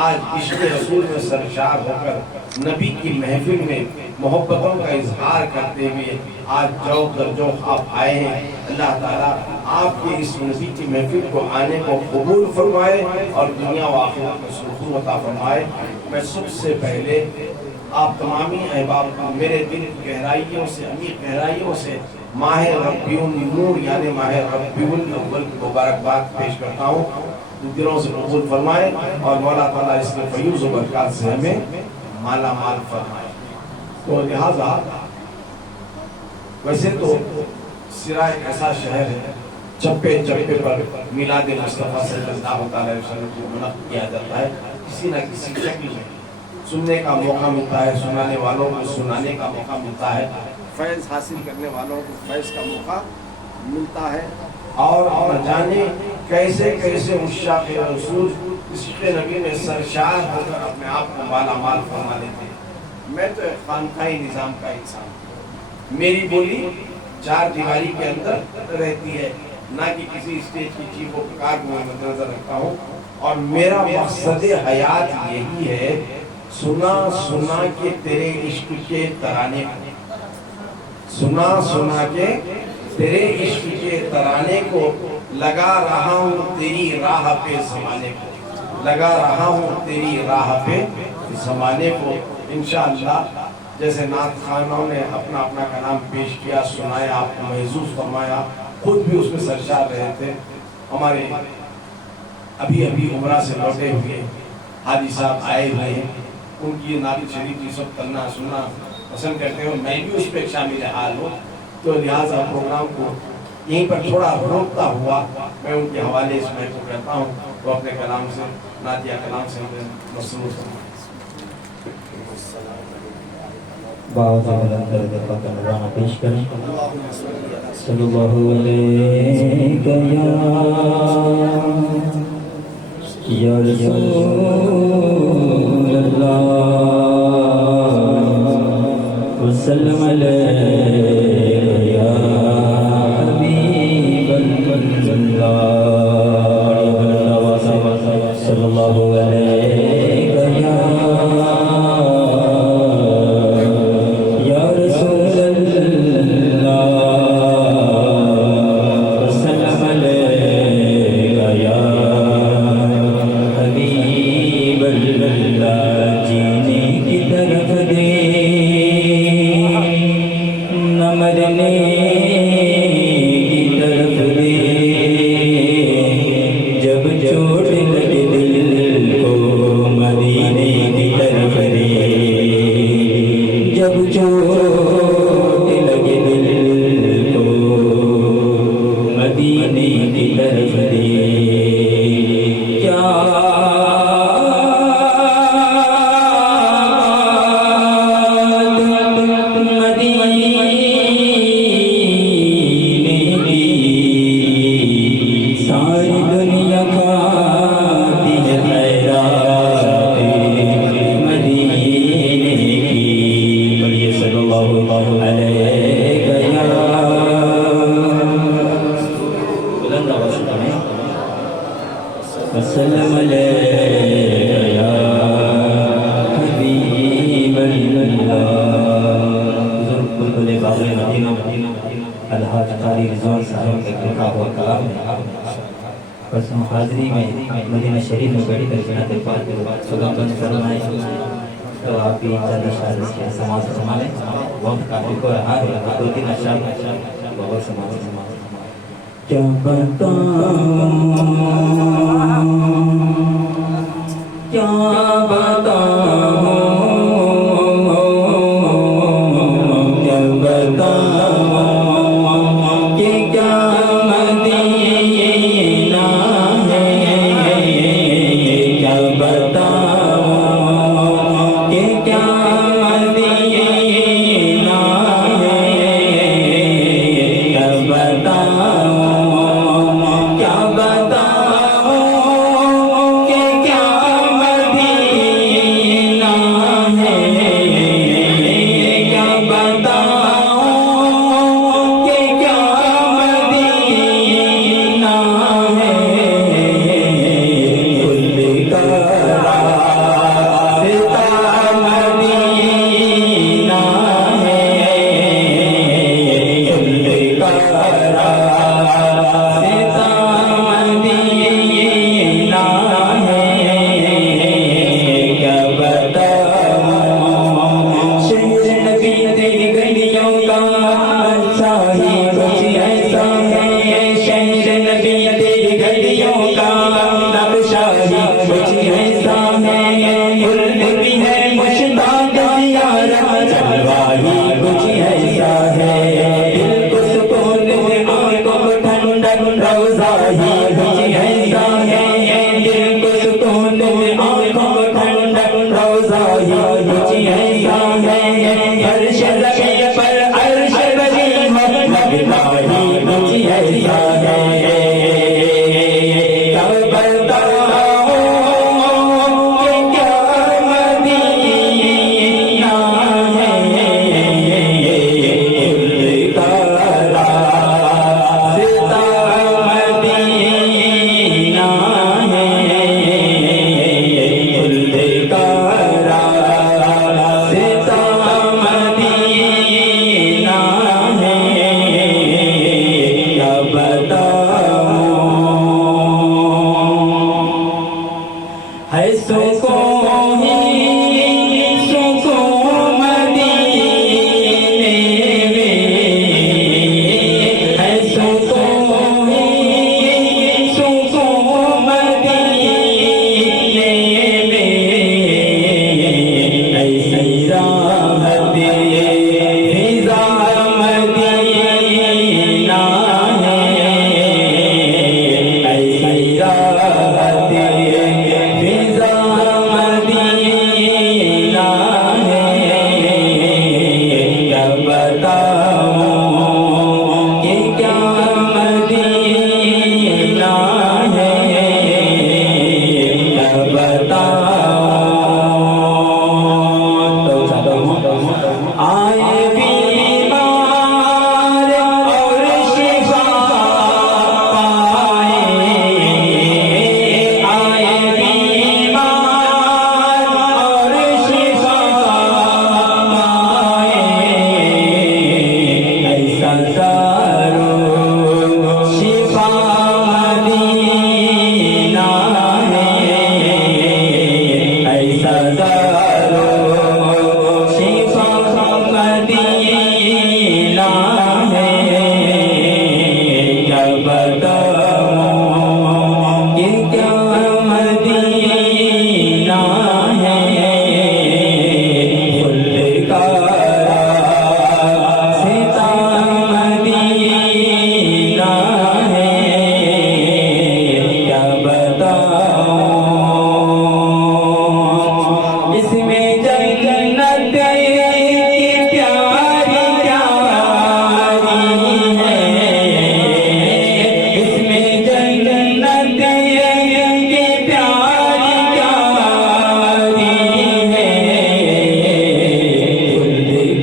آج عشق رسول میں سرشار ہو کر نبی کی محفل میں محبتوں کا اظہار کرتے ہوئے آج جوق در جوق آپ آئے ہیں. اللہ تعالیٰ آپ کے اس نبی کی محفل کو آنے کو قبول فرمائے اور دنیا و آخرت میں سکون عطا فرمائے. میں سب سے پہلے آپ تمامی احباب کو میرے دل کی گہرائیوں سے عمیق گہرائیوں سے ماہ ربیع النور یعنی ماہ ربیع الاول کی مبارکباد پیش کرتا ہوں. دلوں سے قبول فرمائے اور مولا تعالیٰ اس کے فیوز و برکات سے ہمیں مالا مال فرمائے. تو لہذا ویسے تو سرا ایک ایسا شہر ہے چپے چپے پر میلاد مصطفیٰ صلی اللہ علیہ وسلم کو منعقد کیا جاتا ہے، کسی نہ کسی شکل میں سننے کا موقع ملتا ہے، سنانے والوں کو سنانے کا موقع ملتا ہے، فیض حاصل کرنے والوں کو فیض کا موقع ملتا ہے، اور نہ جانے کیسے کیسے عشاق رسول عشق نبی میں سرشار ہو کر اپنے آپ کو مالا مال فرما لیتے ہیں۔ میں تو ایک خانقاہی نظام کا انسان ہوں، میری بولی چار دیواری کے اندر رہتی ہے، نہ کہ کسی اسٹیج کی چیف و پکار کو میں مد نظر رکھتا ہوں، اور میرا مقصد حیات یہی ہے سنا سنا کے تیرے عشق کے ترانے کو، سنا سنا کے تیرے عشق کے ترانے کو، لگا رہا ہوں تیری راہ پہ زمانے کو، لگا رہا ہوں تیری راہ پہ زمانے کو۔ انشاءاللہ جیسے نعت خانوں نے اپنا اپنا کلام پیش کیا، سنایا، آپ کو محظوظ فرمایا، خود بھی اس میں سرشار رہے تھے۔ ہمارے ابھی عمرہ سے لوٹے ہوئے حاجی صاحب آئے ہوئے ہیں، ان کی نعت شریف کی سب کرنا سننا پسند کرتے ہیں، اور میں بھی اس پہ شامل حال ہوں، تو لہٰذا پروگرام کو یہیں پر تھوڑا روکتا ہوا میں ان کے حوالے اس میں کو کرتا ہوں، تو اپنے کلام سے نعتیہ کلام سے مصروف ہوں۔ باوز بلند کر دے پاک نظرانہ پیش کریں۔ صلی اللہ علیہ یا رسول اللہ وسلم علیہ یا حبیب اللہ صلی اللہ علیہ وسلم علیہ یا حبیب اللہ بزرگ بلبل باغ مدینہ الحاج قاری رضوان صاحب کا لکھا ہوا کلام ہے۔ پرسوں حاضری میں مدینہ شریف میں بیٹھ کر جنات پاک کو سلام بند فرمائے، تو آپ بھی چند اشعار اس کے سماعت فرمائیں۔ وقت کافی کو رہا ہے، دو تین اشعار بہت سماعت فرمائیں۔ کیا بتاؤں کیا بتاؤں کیا بتاؤں کہ کیا مدینہ ہے، کیا بتاؤں کہ کیا مدینہ ہے، کیا بتاؤں کیا بتاؤں کہ کیا مدینہ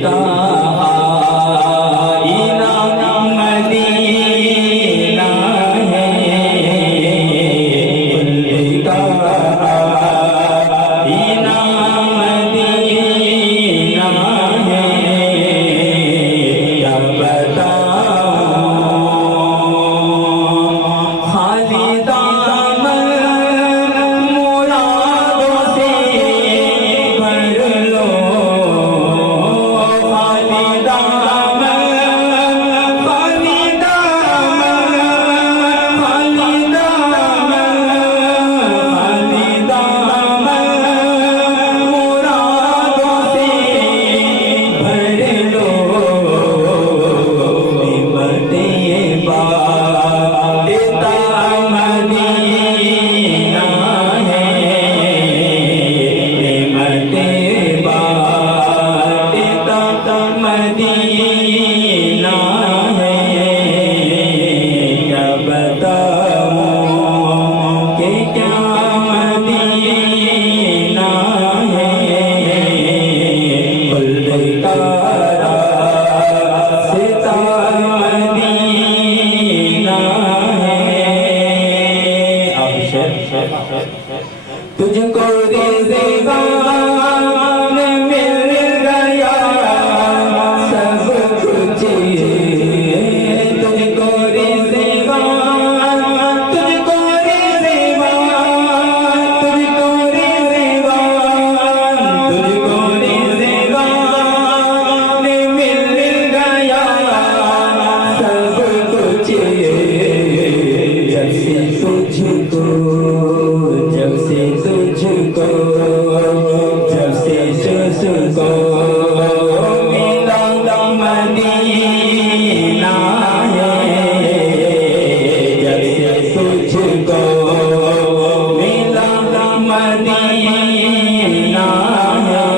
کا آئینہ مدینہ ہے، دل کا آئینہ مدینہ ہے، کیا بتاؤں خالی دامن مرادوں سے بھر لو، خالی دامن خالی دامن خالی دامن خالی دامن مرادوں سے بھر لو، نعمت مدینہ ہے، نعمت مدینہ ہے، کیا بتاؤں کہ کیا مدینہ ہے، خلد کا راستہ مدینہ ہے۔ اب تجھ کو رضوان مل گیا سب کچھ، تجھ کو رضوان تجھ کو رضوان تجھ کو رضوان تجھ کو رضوان مل گیا سب کچھ، جب سے تجھ کو جب سے تجھ کو جب سے تجھ کو ملا مدینہ ہے، جب سے تجھ کو ملا مدینہ ہے،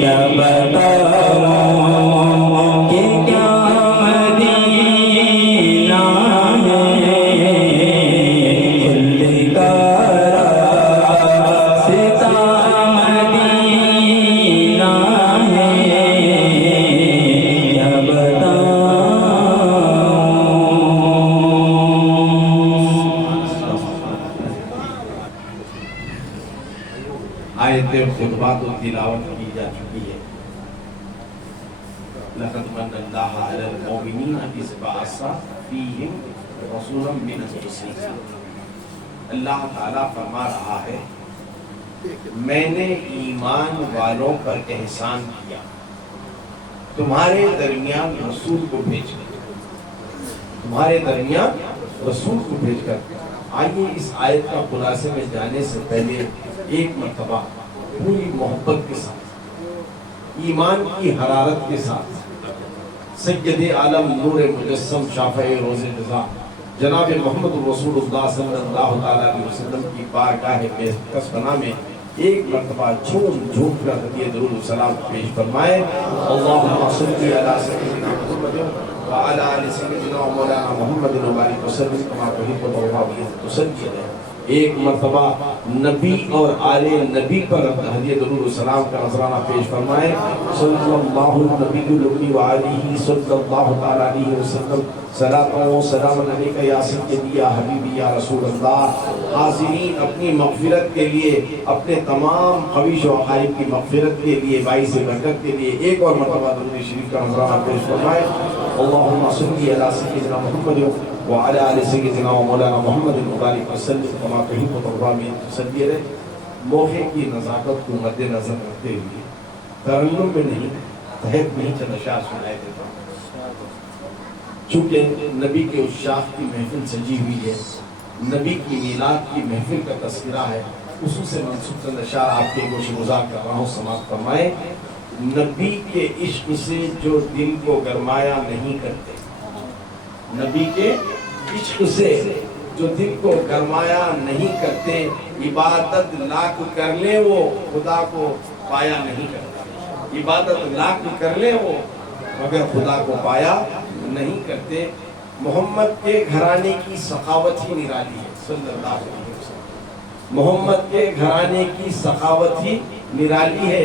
کیا بتاؤں کہ کیا مدینہ ہے، خلد کا راستہ مدینہ ہے، کیا بتاؤں۔ آیت خطبات و تلاوت کی جا چکی ہے۔ لقد من اللہ علی المؤمنین اذ بعث فیہم رسولا من انفسہم۔ اللہ تعالیٰ فرما رہا ہے میں نے ایمان والوں پر احسان کیا، تمہارے درمیان رسول کو بھیج کر، تمہارے درمیان رسول کو بھیج کر۔ آئیے اس آیت کا خلاصے میں جانے سے پہلے ایک مرتبہ پوری محبت کے ساتھ، ایمان کی حرارت کے ساتھ، سید عالم نور مجسم شافع روز رضا جناب محمد رسول اللہ صلی اللہ علیہ وسلم کی بارگاہ بےکس پناہ میں ایک مرتبہ جھوم جھوم کر ہدیہ درود و سلام پیش فرمائے۔ اللہم صلی علی سیدنا محمد وعلی آل سیدنا مولانا محمد وبارک وسلم کما تحب و ترضی تصلی علیہ۔ ایک مرتبہ نبی اور آل نبی پر ہدیہ درود و سلام کا نذرانہ پیش فرمائے۔ صلی اللہ النبی الامی وآلہ صلی اللہ تعالی علیہ وسلم صلاۃ و سلام علیکہ یا سیدی یا حبیبی یا رسول اللہ۔ حاضرین اپنی مغفرت کے لیے، اپنے تمام خواہش و عقائد کی مغفرت کے لیے، باعث برکت کے لیے ایک اور مرتبہ درود شریف کا نذرانہ پیش فرمائے۔ اللہم صلی علی سیدنا محمد وعلی آل سیدنا مولانا محمد مبارک وسلم کما تحب و ترضی تصلی علیہ۔ موقع کی نزاکت کو مد نظر رکھتے ہوئے ترنم میں نہیں، تحت میں ہی چند اشعار سنائے دیتا ہوں۔ چونکہ نبی کے عشاق کی محفل سجی ہوئی ہے، نبی کی میلاد کی محفل کا تذکرہ ہے، خصوصاً منسوب چند اشعار آپ کے گوش گزار کر رہا ہوں، سماعت فرمائیں۔ نبی کے عشق سے جو دل کو گرمایا نہیں کرتے، نبی کے عشق سے جو دل کو گرمایا نہیں کرتے، عبادت لاکھ کر لیں وہ خدا کو پایا نہیں کرتا، عبادت لاکھ کر لیں وہ مگر خدا کو پایا نہیں کرتے۔ محمد کے گھرانے کی سخاوت ہی نرالی ہے، صلی اللہ علیہ وسلم۔ محمد کے گھرانے کی سخاوت ہی نرالی ہے،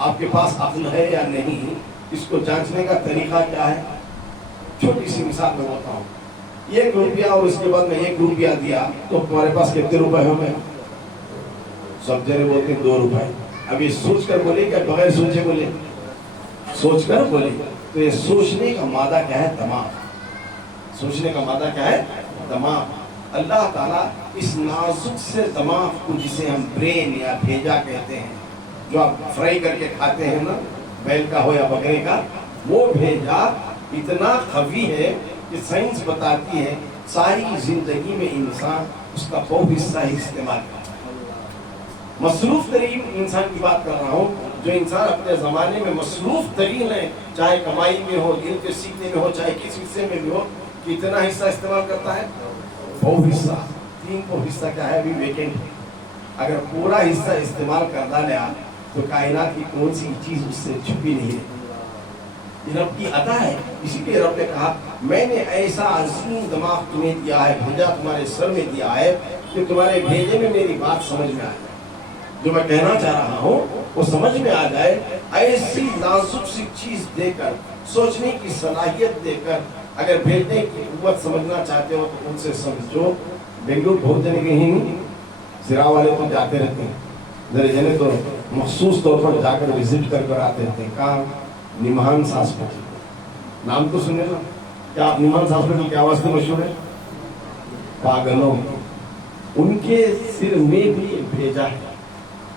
آپ کے پاس عقل ہے یا نہیں، اس کو جانچنے کا طریقہ کیا ہے؟ چھوٹی سی مثال میں بتا ہوں، 1 روپیہ اور اس کے بعد میں 1 روپیہ دیا تو تمہارے پاس کتنے روپے ہو گئے؟ سب جنے بولتے ہیں 2 روپے. اب یہ سوچ کر بولے کیا بغیر سوچے بولے؟ سوچ کر بولے. تو یہ سوچنے کا مادہ کیا ہے؟ دماغ. سوچنے کا مادہ کیا ہے؟ دماغ. اللہ تعالیٰ اس نازک سے دماغ کو، جسے ہم برین یا بھیجا کہتے ہیں، جو آپ فرائی کر کے کھاتے ہیں نا، بیل کا ہو یا بکرے کا، وہ بھیجا اتنا قوی ہے کہ سائنس بتاتی ہے ساری زندگی میں انسان اس کا بہت حصہ ہی استعمال کرتا ہے. مصروف ترین انسان کی بات کر رہا ہوں، جو انسان اپنے زمانے میں مصروف ترین ہے، چاہے کمائی میں ہو، علم کے سیکھنے میں ہو، چاہے کس حصے میں بھی ہو، کتنا حصہ استعمال کرتا ہے؟ بہت حصہ. 3 حصہ کیا ہے؟ ابھی ویکنٹ ہے. اگر پورا حصہ استعمال کرنا لیا تو کائنات کی کون سی چیز اس سے چھپی نہیں ہے. یہ رب کی عطا ہے. اسی لیے رب نے کہا میں نے ایسا عظیم دماغ تمہیں دیا ہے، بھیجا تمہارے سر میں دیا ہے کہ تمہارے بھیجے میں میری بات سمجھ میں آ جائے، جو میں کہنا چاہ رہا ہوں وہ سمجھ میں آ جائے. ایسی نازک سی چیز دے کر، سوچنے کی صلاحیت دے کر، اگر بھیجنے کی قوت سمجھنا چاہتے ہو تو ان سے سمجھو. بنگلور بہت جنے گئے ہیں، زرا والے تو جاتے رہتے ہیں، ذرا جنے تو مخصوص طور پر جا کر وزٹ کر کر آتے رہتے ہیں. کہاں؟ نمہانس ہاسپٹل. نام تو سنے نا؟ کیا آپ نمہانس ہاسپٹل کی آواز سے مشہور ہے؟ پاگلوں. ان کے سر میں بھی بھیجا ہے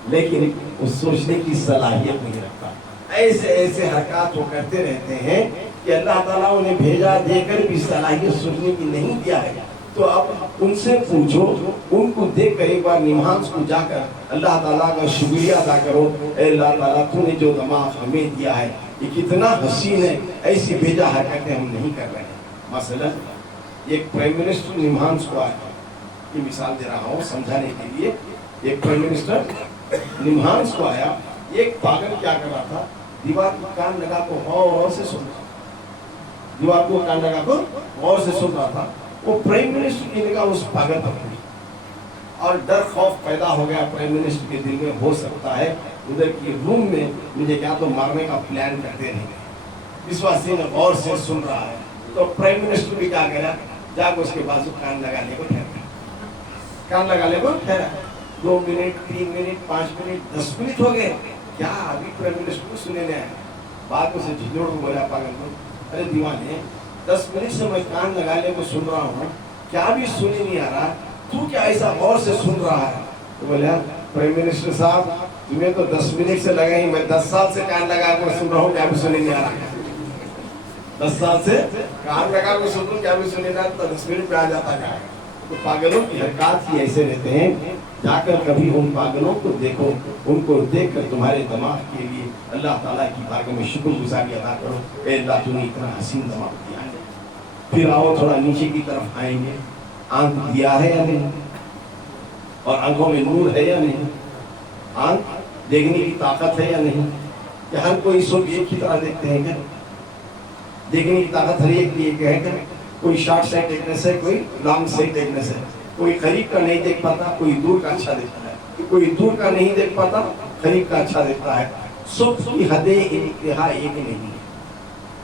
لیکن وہ سوچنے کی صلاحیت نہیں رکھتا. ایسے ایسے حرکات وہ کرتے رہتے ہیں کہ اللہ تعالیٰ انہیں بھیجا دے کر بھی صلاحیت سوچنے کی نہیں دیا ہے. تو اب ان سے پوچھو، ان کو دیکھ کر ایک بار نمہانس کو جا کر اللہ تعالیٰ کا شکریہ ادا کرو. اے اللہ تعالیٰ تو نے جو دماغ ہمیں دیا ہے یہ کتنا حسین ہے، ایسی بھیجا حرکتیں ہم نہیں کر رہے ہیں. مثلا ایک پرائم منسٹر نمہانس کو آیا، یہ مثال دے رہا ہوں سمجھانے کے لیے. ایک پرائم منسٹر نمہانس کو آیا. ایک پاگل کیا کر رہا تھا؟ دیوار کو کان لگا کو غور سے سن رہا تھا. دیوار کو کان لگا کو غور سے سن رہا تھا. وہ پرائم منسٹر کی نگاہ اس پاگل پر پڑی اور ڈر خوف پیدا ہو گیا پرائم منسٹر کے دل میں. ہو سکتا ہے ادھر کی روم میں مجھے کیا تو مارنے کا پلان کرتے رہیں گے، اس واسطے میں غور سے سن رہا ہے. تو پرائم منسٹر بھی کیا کرا؟ جا کے اس کے بازو کان لگا لے کو ٹھہرا. کان لگا لے کو ٹھہرا. 2 منٹ 3 منٹ 5 منٹ 10 منٹ ہو گئے. کیا ابھی پرائم منسٹر کو سننے نہیں آیا؟ بعد میں سے جھنجھوڑ کو بولا پاگل کو، ارے دیوانے 10 منٹ سے میں کان لگا لے کو سن رہا ہوں، کیا بھی سنے نہیں آ رہا؟ تو کیا ایسا غور سے سن رہا ہے؟ تو بولے پرائم منسٹر صاحب تمہیں تو 10 منٹ سے لگا ہی، میں 10 سال سے کان لگا کر سن رہا ہوں، کیا بھی سنے نہیں آ رہا. 10 سال سے کان لگا کر سن رہا ہوں، کیا بھی سنے نہیں آ رہا. 10 منٹ پہ آ جاتا کیا ہے؟ تو پاگلوں کی حرکات ہی ایسے رہتے ہیں. جا کر کبھی ان پاگلوں کو دیکھو، ان کو دیکھ کر تمہارے دماغ کے لیے اللہ تعالیٰ کی بارگاہ میں شکر گزاری ادا کرو. اے اللہ تو نے اتنا حسین دماغ دیا ہے. پھر آؤ تھوڑا نیچے کی طرف آئیں گے. آنکھ دیا ہے یا نہیں؟ اور آنکھوں میں نور ہے یا نہیں؟ آنکھ دیکھنے کی طاقت ہے یا نہیں؟ کہ ہر کوئی سب ایک ہی طرح دیکھتے ہیں کیا؟ دیکھنے کی طاقت ہر ایک کی ایک ہے کیا؟ کوئی شارٹ سائٹ دیکھنس ہے، کوئی لانگ سائٹ دیکھنس ہے. کوئی قریب کا نہیں دیکھ پاتا، کوئی دور کا اچھا دیکھتا ہے. کوئی دور کا نہیں دیکھ پاتا، قریب کا اچھا دیکھتا ہے. سب کی حدیں انتہا ایک نہیں ہے.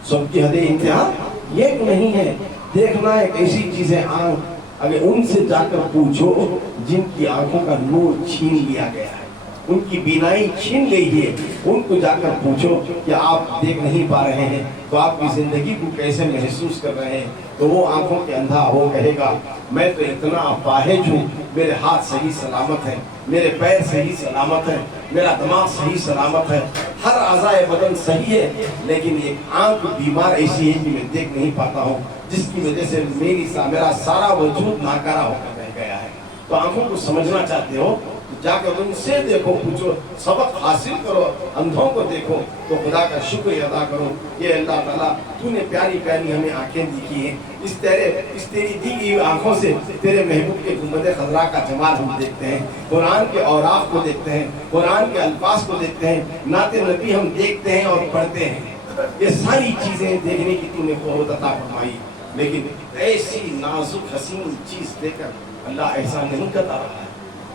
سب کی حدیں انتہا ایک نہیں ہے. دیکھنا ایک ایسی چیز ہے آنکھ. اگر ان سے جا کر پوچھو جن کی آنکھوں کا نور چھین لیا گیا ہے، ان کی بینائی چھین گئی ہے، ان کو جا کر پوچھو کہ آپ دیکھ نہیں پا رہے ہیں تو آپ کی زندگی کو کیسے محسوس کر رہے ہیں. تو وہ آنکھوں کے اندھا وہ کہے گا میں تو اتنا اپاہج ہوں، میرے ہاتھ صحیح سلامت ہے، میرے پیر صحیح سلامت ہے، میرا دماغ صحیح سلامت ہے، ہر اعضائے بدن صحیح ہے، لیکن ایک آنکھ بیمار ایسی ہے کہ میں دیکھ نہیں پاتا ہوں، جس کی وجہ سے میرا سارا وجود ناکارہ ہو کر رہ گیا ہے. تو آنکھوں کو سمجھنا چاہتے ہو جا کر ان سے دیکھو، پوچھو، سبق حاصل کرو. اندھوں کو دیکھو تو خدا کا شکر ادا کرو. یہ اللہ تعالیٰ تو نے پیاری پیاری ہمیں آنکھیں دی ہیں. اس تیری دی گئی آنکھوں سے تیرے محبوب کے گنبد خضرا کا جمال ہم دیکھتے ہیں، قرآن کے اوراق کو دیکھتے ہیں، قرآن کے الفاظ کو دیکھتے ہیں، نعت نبی ہم دیکھتے ہیں اور پڑھتے ہیں. یہ ساری چیزیں دیکھنے کی تو نے بہت عطا فرمائی. لیکن ایسی نازک حسین چیز دے کر اللہ احسان نہیں جتا رہا ہے.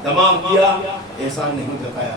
دماغ دیا، احسان نہیں جتایا.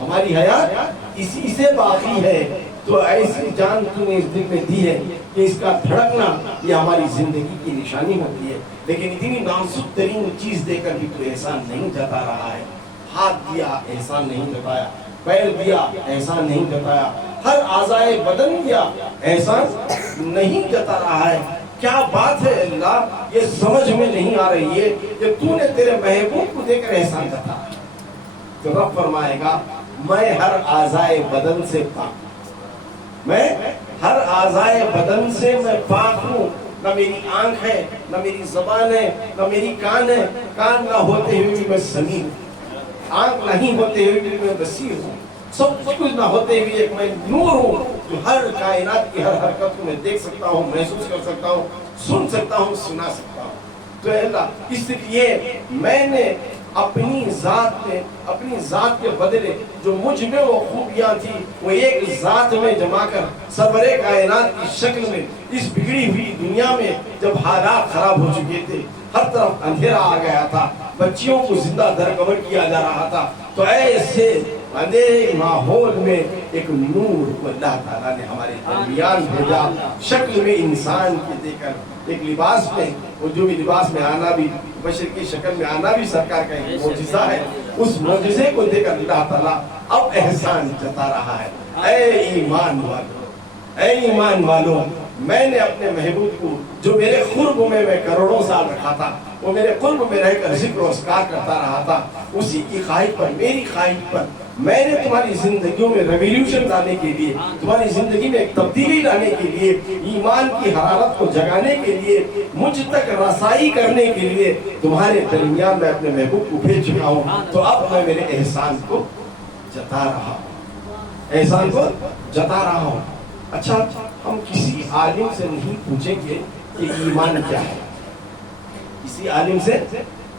ہماری حیات اسی سے باقی ہے. تو ایسی جان تو نے اس دل میں دی ہے کہ اس کا دھڑکنا یہ ہماری زندگی کی نشانی ہوتی ہے. لیکن اتنی نازک ترین چیز دے کر بھی تو احسان نہیں جتا رہا ہے. ہاتھ دیا احسان نہیں جتایا, پیر دیا احسان نہیں جتایا, ہر اعضائے بدن دیا احسان نہیں جتا رہا ہے. کیا بات ہے اللہ, یہ سمجھ میں نہیں آ رہی ہے کہ تو نے تیرے محبوب کو دے کر احسان جتایا. تو رب فرمائے گا میں ہر اعضائے بدن سے پاک, میں ہر اعضائے بدن سے میں پاک ہوں. نہ میری آنکھ ہے, نہ میری زبان ہے, نہ میری کان ہے. کان نہ ہوتے ہوئے بھی میں سمیع ہوں, آنکھ نہیں ہوتے ہوئے بھی میں بصیر ہوں, سب کچھ نہ ہوتے ہوئے ایک میں نور ہوں جو ہر کائنات کی ہر حرکت کو میں دیکھ سکتا ہوں, محسوس کر سکتا ہوں, سن سکتا ہوں, سنا سکتا ہوں. تو اے اللہ اس لیے میں نے اپنی ذات کے بدلے جو مجھ میں وہ خوبیاں تھی وہ ایک ذات میں جمع کر سرور کائنات کی شکل میں اس بگڑی ہوئی دنیا میں جب حالات خراب ہو چکے تھے, ہر طرف اندھیرا آ گیا تھا, بچیوں کو زندہ درگور کیا جا رہا تھا, تو ایسے اندھیرے ماحول میں ایک نور کو اللہ تعالیٰ نے ہمارے درمیان بھیجا شکل میں انسان کے دے کر, ایک لباس میں, وہ جو بھی لباس میں آنا بھی, بشر کی شکل میں آنا بھی سرکار کا ایک معجزہ ہے. اس معجزے کو دے کر اللہ تعالیٰ اب احسان جتا رہا ہے. اے ایمان والو, اے ایمان والو, میں نے اپنے محبوب کو جو میرے قرب میں کروڑوں سال رکھا تھا, وہ میرے قرب میں رہ کر ذکر و اذکار کرتا رہا تھا, اسی کی خواہش پر, میری خواہش پر میں نے تمہاری زندگیوں میں ریولیوشن لانے کے لیے, تمہاری زندگی میں ایک تبدیلی لانے کے لیے, ایمان کی حرارت کو جگانے کے لیے, مجھ تک رسائی کرنے کے لیے تمہارے درمیان میں اپنے محبوب کو بھیج چکا ہوں. تو اب میں میرے احسان کو جتا رہا ہوں, احسان کو جتا رہا ہوں. اچھا, ہم کسی عالم سے نہیں پوچھیں گے کہ ایمان کیا ہے, کسی عالم سے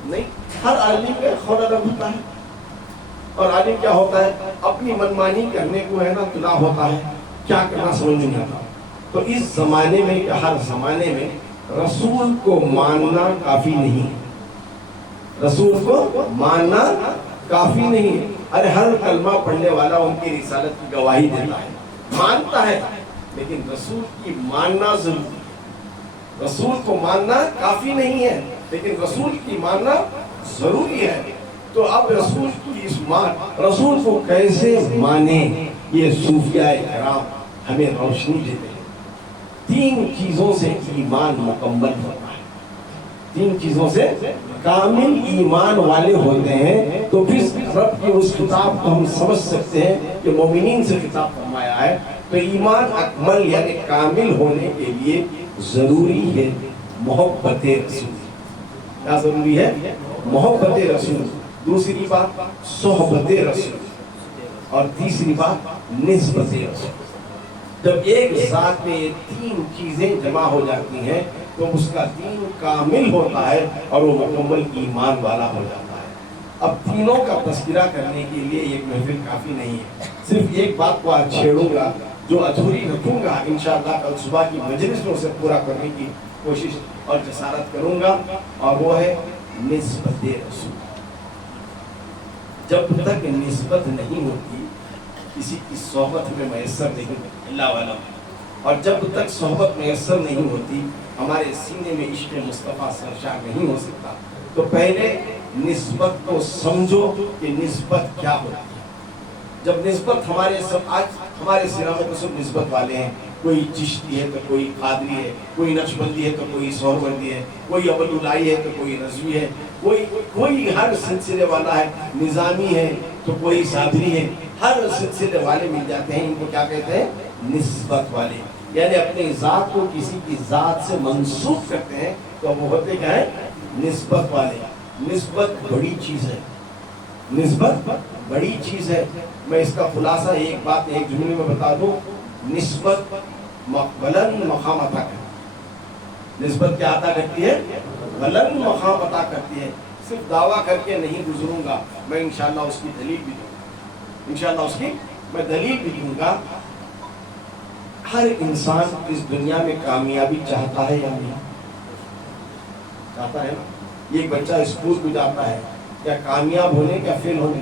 نہیں. ہر عالم کا خود الگ ہوتا ہے, اور عالم کیا ہوتا ہے, اپنی منمانی کرنے کو ہے نا تلا ہوتا ہے, کیا کرنا سمجھ نہیں آتا. تو اس زمانے میں کہ ہر زمانے میں رسول کو ماننا کافی نہیں, رسول کو ماننا کافی نہیں. ارے ہر کلمہ پڑھنے والا ان کی رسالت کی گواہی دیتا ہے, مانتا ہے, لیکن رسول کی ماننا ضروری, رسول کو ماننا کافی نہیں ہے, لیکن رسول کی ماننا ضروری ہے. تو اب رسول کی اس رسول کو کیسے مانیں, یہ صوفیاء کرام ہمیں روشنی دیتے ہیں. 3 چیزوں سے ایمان مکمل ہوتا ہے, 3 چیزوں سے کامل ایمان والے ہوتے ہیں. تو پھر رب کی اس کتاب کو ہم سمجھ سکتے ہیں کہ مومنین سے کتاب فرمایا ہے. تو ایمان اکمل یعنی کامل ہونے کے لیے ضروری ہے محبت رسول. کیا ضروری ہے؟ محبت رسول. دوسری بات صحبت رسول, اور تیسری بات نسبت رسول. جب ایک ذات میں یہ 3 چیزیں جمع ہو جاتی ہیں تو اس کا دین کامل ہوتا ہے اور وہ مکمل ایمان والا ہو جاتا ہے. اب تینوں کا تذکرہ کرنے کے لیے ایک محفل کافی نہیں ہے. صرف ایک بات کو آج چھیڑوں گا جو ادھوری رکھوں گا, انشاءاللہ کل صبح کی مجلس میں اسے پورا کرنے کی کوشش اور جسارت کروں گا, اور وہ ہے نسبت رسول. جب تک نسبت نہیں ہوتی کسی کی صحبت میں میسر نہیں ہوتی اللہ والا, اور جب تک صحبت میسر نہیں ہوتی ہمارے سینے میں عشق مصطفیٰ سرشار نہیں ہو سکتا. تو پہلے نسبت کو سمجھو کہ نسبت کیا ہوتی ہے. جب نسبت آج ہمارے سینا میں تو سب نسبت والے ہیں, کوئی چشتی ہے تو کوئی قادری ہے, کوئی نقشبندی ہے تو کوئی سہروردی ہے, کوئی ابوالعلائی ہے تو کوئی رضوی ہے, کوئی ہر سلسلے والا ہے, نظامی ہے تو کوئی صادری ہے, ہر سلسلے والے مل جاتے ہیں. ان کو کیا کہتے ہیں؟ نسبت والے. یعنی اپنی ذات کو کسی کی ذات سے منسوب کرتے ہیں تو وہ ہوتے کیا ہے؟ نسبت والے. نسبت بڑی چیز ہے, نسبت بڑی چیز ہے. میں اس کا خلاصہ ایک بات ایک جملے میں بتا دوں, نسبت بلند مقام عطا کرتی ہے. نسبت کیا عطا کرتی ہے؟ بلند مقام عطا کرتی ہے. صرف دعویٰ کر کے نہیں گزروں گا, میں انشاءاللہ اس کی دلیل بھی دوں گا, انشاءاللہ اس کی میں دلیل بھی دوں گا. ہر انسان اس دنیا میں کامیابی چاہتا ہے یا نہیں چاہتا ہے نا. یہ ایک بچہ اسکول بھی جاتا ہے, کیا کامیاب ہونے کیا فیل ہونے؟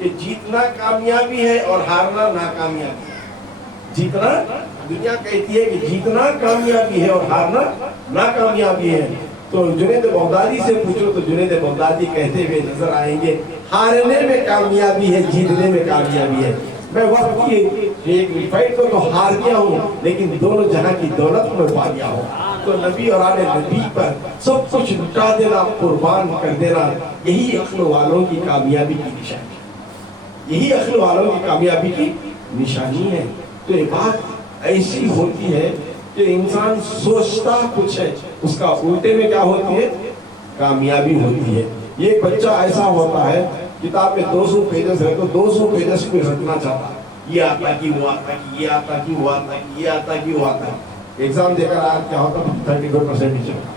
کہ جیتنا کامیابی ہے اور ہارنا ناکامیابی ہے. جیتنا دنیا کہتی ہے کہ جیتنا کامیابی ہے اور ہارنا ناکامیابی ہے. تو جنید بغدادی سے پوچھو تو جنید بغدادی کہتے ہوئے نظر آئیں گے ہارنے میں کامیابی ہے، جیتنے میں کامیابی ہے. میں وقت کی ایک فائٹ کو تو ہار گیا ہوں لیکن دونوں جہاں کی دولت میں پا گیا ہوں. تو نبی اور آل نبی پر سب کچھ لٹا دینا، قربان کر دینا، یہی عقل والوں کی کامیابی کی نشانی ہے. یہی عقل والوں کی کامیابی کی نشانی ہے. تو یہ بات ایسی ہوتی ہے کہ انسان سوچتا کچھ ہے، اس کا الٹے میں کیا ہوتی ہے؟ کامیابی ہوتی ہے. یہ بچہ ایسا ہوتا ہے کتاب میں 200 پیجز ہے تو 200 پیجز کو رٹنا چاہتا، یہ آتا کہ وہ آتا کہ یہ آتا کہ وہ آتا کہ یہ آتا کہ وہ آتا. ایگزام دے کر آیا کیا ہوتا؟ 35% چلتا،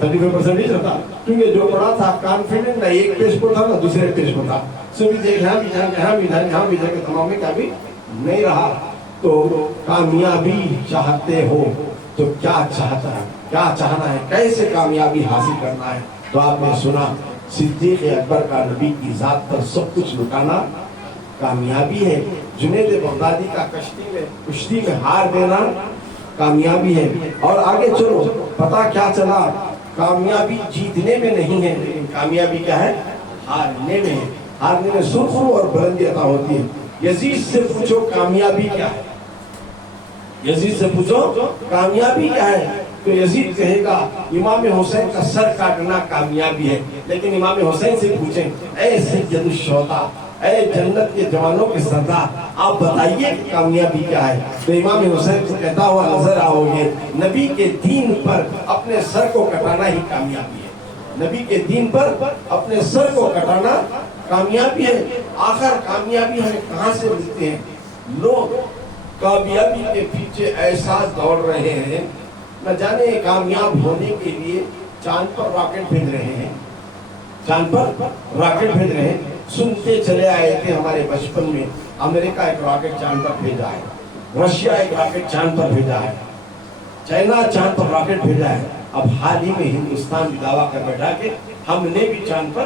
35% چلتا، کیونکہ جو پڑھا تھا کانفیڈنٹ نہ ایک پیج پر تھا نہ دوسرے پیج پر تھا. سبھی دیکھ یہاں بھی جائیں یہاں بھی جائیں یہاں بھی جائیں کہ تمام میں کیا بھی نہیں رہا. تو کامیابی چاہتے ہو تو کیا چاہتا ہے، کیا چاہنا ہے، کیسے کامیابی حاصل کرنا ہے؟ تو آپ نے سنا صدیق اکبر کا نبی کی ذات پر سب کچھ لٹانا کامیابی ہے. جنید بغدادی کا کشتی میں ہار دینا کامیابی ہے. اور آگے چلو پتا کیا چلا، کامیابی جیتنے میں نہیں ہے لیکن کامیابی کیا ہے؟ ہارنے میں ہے. ہارنے میں سرخرو اور بلندی عطا ہوتی ہے. یزید سے پوچھو کامیابی کیا ہے، یزید سے پوچھو کامیابی کیا ہے تو یزید کہے گا امام حسین کا سر کاٹنا کامیابی ہے. لیکن امام حسین سے پوچھیں اے سید الشہداء، اے جنت کے جوانوں کے سردار، آپ بتائیے کہ کامیابی کیا ہے؟ تو امام حسین کو کہتا ہوا نظر آؤ گے نبی کے دین پر اپنے سر کو کٹانا ہی کامیابی ہے. نبی کے دین پر اپنے سر کو کٹانا کامیابی ہے. آخر کامیابی ہمیں کہاں سے ملتے ہیں؟ لوگ کامیابی کے پیچھے ایسا دوڑ رہے ہیں، نہ جانے کامیاب ہونے کے لیے چاند پر راکٹ بھیج رہے ہیں، چاند پر راکٹ بھیج رہے ہیں. سنتے چلے آئے تھے ہمارے بچپن میں امریکہ ایک راکٹ چاند پر بھیجا ہے، رشیا ایک راکٹ چاند پر بھیجا ہے، چائنا چاند پر راکٹ بھیجا ہے. اب حال ہی میں ہندوستان بھی دعویٰ کر بیٹھا کہ ہم نے بھی چاند پر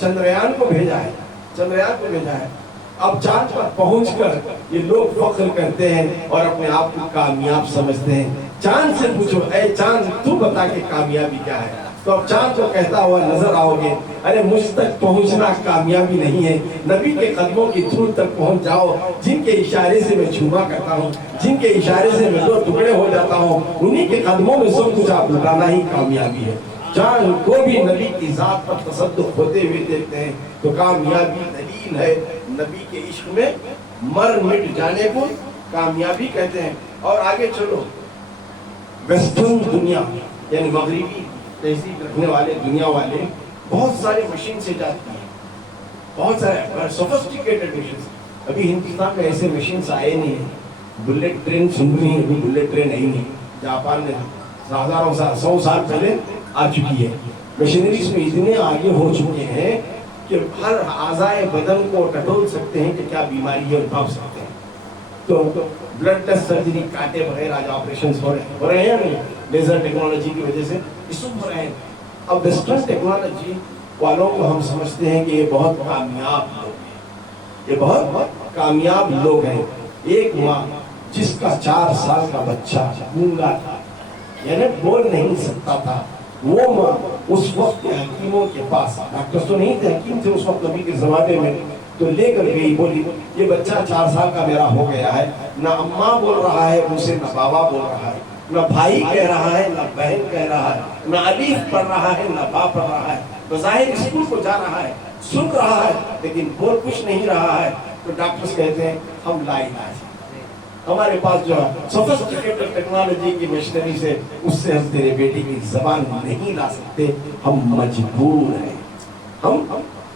چندریان کو بھیجا ہے، چندریان کو بھیجا ہے. اب چاند پر پہنچ کر یہ لوگ فخر کرتے ہیں اور اپنے آپ کو کامیاب سمجھتے ہیں. چاند سے پوچھو اے چاند تو بتا کہ کامیابی کیا ہے؟ تو اب چاند کو کہتا ہوا نظر آؤ گے ارے مجھ تک پہنچنا کامیابی نہیں ہے، نبی کے قدموں کی دھول تک پہنچ جاؤ، جن کے اشارے سے میں چھوما کرتا ہوں، جن کے اشارے سے میں 2 ٹکڑے ہو جاتا ہوں، انہی کے قدموں میں سب کچھ آپ لٹانا ہی کامیابی ہے. چاند کو بھی نبی کی ذات پر تصدق ہوتے ہوئے دیکھتے ہیں تو کامیابی دلیل ہے. نبی کے عشق میں مر مٹ جانے کو کامیابی کہتے ہیں. اور آگے چلو ویسٹرن دنیا یعنی مغربی تہذیب رکھنے والے دنیا والے بہت سارے مشین سے جاتی ہیں، بہت سارے سوفسٹیکیٹڈ مشین. ابھی ہندوستان میں ایسے مشینز آئے نہیں ہیں. بلٹ ٹرین سن رہی ہیں، ابھی بلٹ ٹرین آئی نہیں. جاپان میں ہزاروں سال 100 سال پہلے آ چکی ہے. مشینریز میں اتنے آگے ہو چکے ہیں کہ ہر اعضائے بدن کو ٹٹول سکتے ہیں کہ کیا بیماری ہے اور بھاپ سکتے ہیں. تو بلڈ ٹیسٹ سرجری کانٹے وغیرہ جو آپریشنز ہو رہے ہیں نہیں لیزر ٹیکنالوجی کی وجہ سے یہ سب ہو رہے ہیں. اب ویسٹرن ٹیکنالوجی والوں کو ہم سمجھتے ہیں کہ یہ بہت کامیاب لوگ ہیں، یہ بہت کامیاب لوگ ہیں. ایک ماں جس کا 4 سال کا بچہ گونگا تھا یعنی بول نہیں سکتا تھا، وہ ماں اس وقت حکیموں کے پاس، ڈاکٹر تو نہیں تھے، حکیم تھے اس وقت نبی کے زمانے میں، تو لے کر گئی، بولی یہ بچہ 4 سال کا میرا ہو گیا ہے، نہ اماں بول رہا ہے مجھ سے، نہ بابا بول رہا ہے، نہ بھائی کہہ رہا ہے، نہ بہن کہہ رہا ہے، نہ الف پڑھ رہا ہے، نہ با پڑھ رہا ہے. بظاہر اسکول کو جا رہا ہے، سن رہا ہے لیکن بول کچھ نہیں رہا ہے. تو ڈاکٹرز کہتے ہیں ہم لا علاج ہیں، ہمارے پاس جو ہے سوفسٹیکیٹڈ ٹیکنالوجی کی مشینری سے اس سے ہم تیرے بیٹے کی زبان نہیں لا سکتے، ہم مجبور ہیں، ہم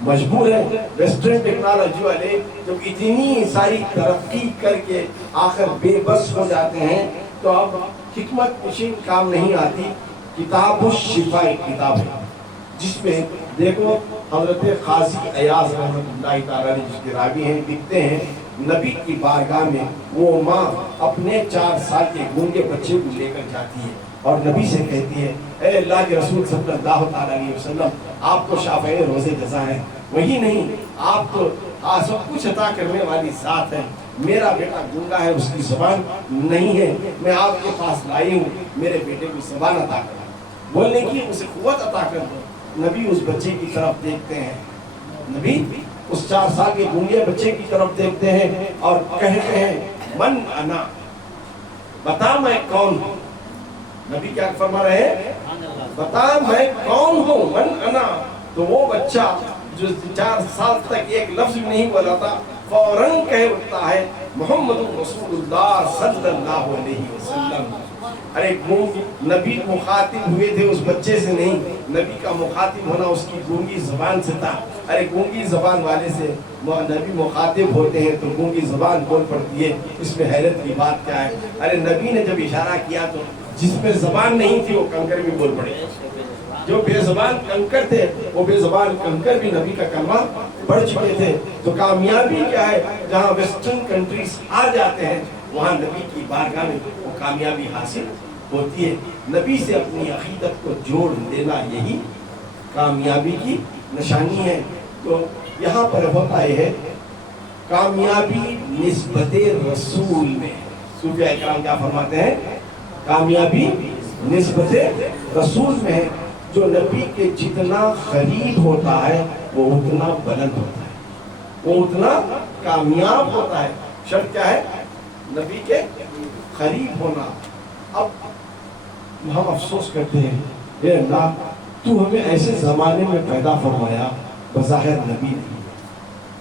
مجبور ہیں. ویسٹرن ٹیکنالوجی والے جب اتنی ساری ترقی کر کے آخر بے بس ہو جاتے ہیں تو اب حکمت مشین کام نہیں آتی. کتاب الشفا ایک کتاب ہے جس میں دیکھو حضرت قاضی ایاز رحمۃ اللہ تعالیٰ جس کے راوی ہیں لکھتے ہیں نبی کی بارگاہ میں وہ ماں اپنے 4 سال کے گونگے بچے کو لے کر جاتی ہے اور نبی سے کہتی ہے اے اللہ کے رسول صلی اللہ تعالیٰ علیہ وسلم آپ کو شافع روزے جزا ہے. وہی نہیں آپ تو سب کچھ عطا کرنے والی ذات ہے. میرا بیٹا گونگا ہے, اس کی زبان نہیں ہے, میں آپ کے پاس لائی ہوں, میرے بیٹے کو زبان عطا کر, بولنے کی اسے قوت عطا کر دو. نبی اس بچے کی طرف دیکھتے ہیں, نبی اس 4 سال کے گونگے بچے کی طرف دیکھتے ہیں اور کہتے ہیں من انا, بتا میں کون ہوں. نبی کیا فرما رہے ہیں, بتا میں کون ہوں, من انا. تو وہ بچہ جو 4 سال تک ایک لفظ بھی نہیں بولا تھا, فوراً کہہ اٹھتا ہے محمد رسول اللہ صلی اللہ علیہ وسلم. ارے نبی مخاطب ہوئے تھے اس بچے سے نہیں, نبی کا مخاطب ہونا اس کی گونگی زبان سے تھا. ارے گونگی زبان والے سے نبی مخاطب ہوتے ہیں تو گونگی زبان بول پڑتی ہے, اس میں حیرت کی بات کیا ہے. ارے نبی نے جب اشارہ کیا تو جس میں زبان نہیں تھی وہ کنکر بھی بول پڑے. جو بے زبان کنکر تھے وہ بے زبان کنکر بھی نبی کا کلمہ پڑھ چکے تھے. تو کامیابی کیا ہے, جہاں ویسٹرن کنٹریز آ جاتے ہیں وہاں نبی کی بارگاہ میں وہ کامیابی حاصل ہوتی ہے. نبی سے اپنی عقیدت کو جوڑ دینا یہی کامیابی کی نشانی ہے. تو یہاں پر ہوتا ہے کامیابی نسبت رسول میں. صوفیاء اکرام کیا فرماتے ہیں, کامیابی نسبت رسول میں ہے. جو نبی کے جتنا قریب ہوتا ہے وہ اتنا بلند ہوتا ہے, وہ اتنا کامیاب ہوتا ہے. شرط کیا ہے, نبی کے قریب ہونا. اب ہم افسوس کرتے ہیں, اے اللہ تو ہمیں ایسے زمانے میں پیدا فرمایا, بظاہر نبی نہیں.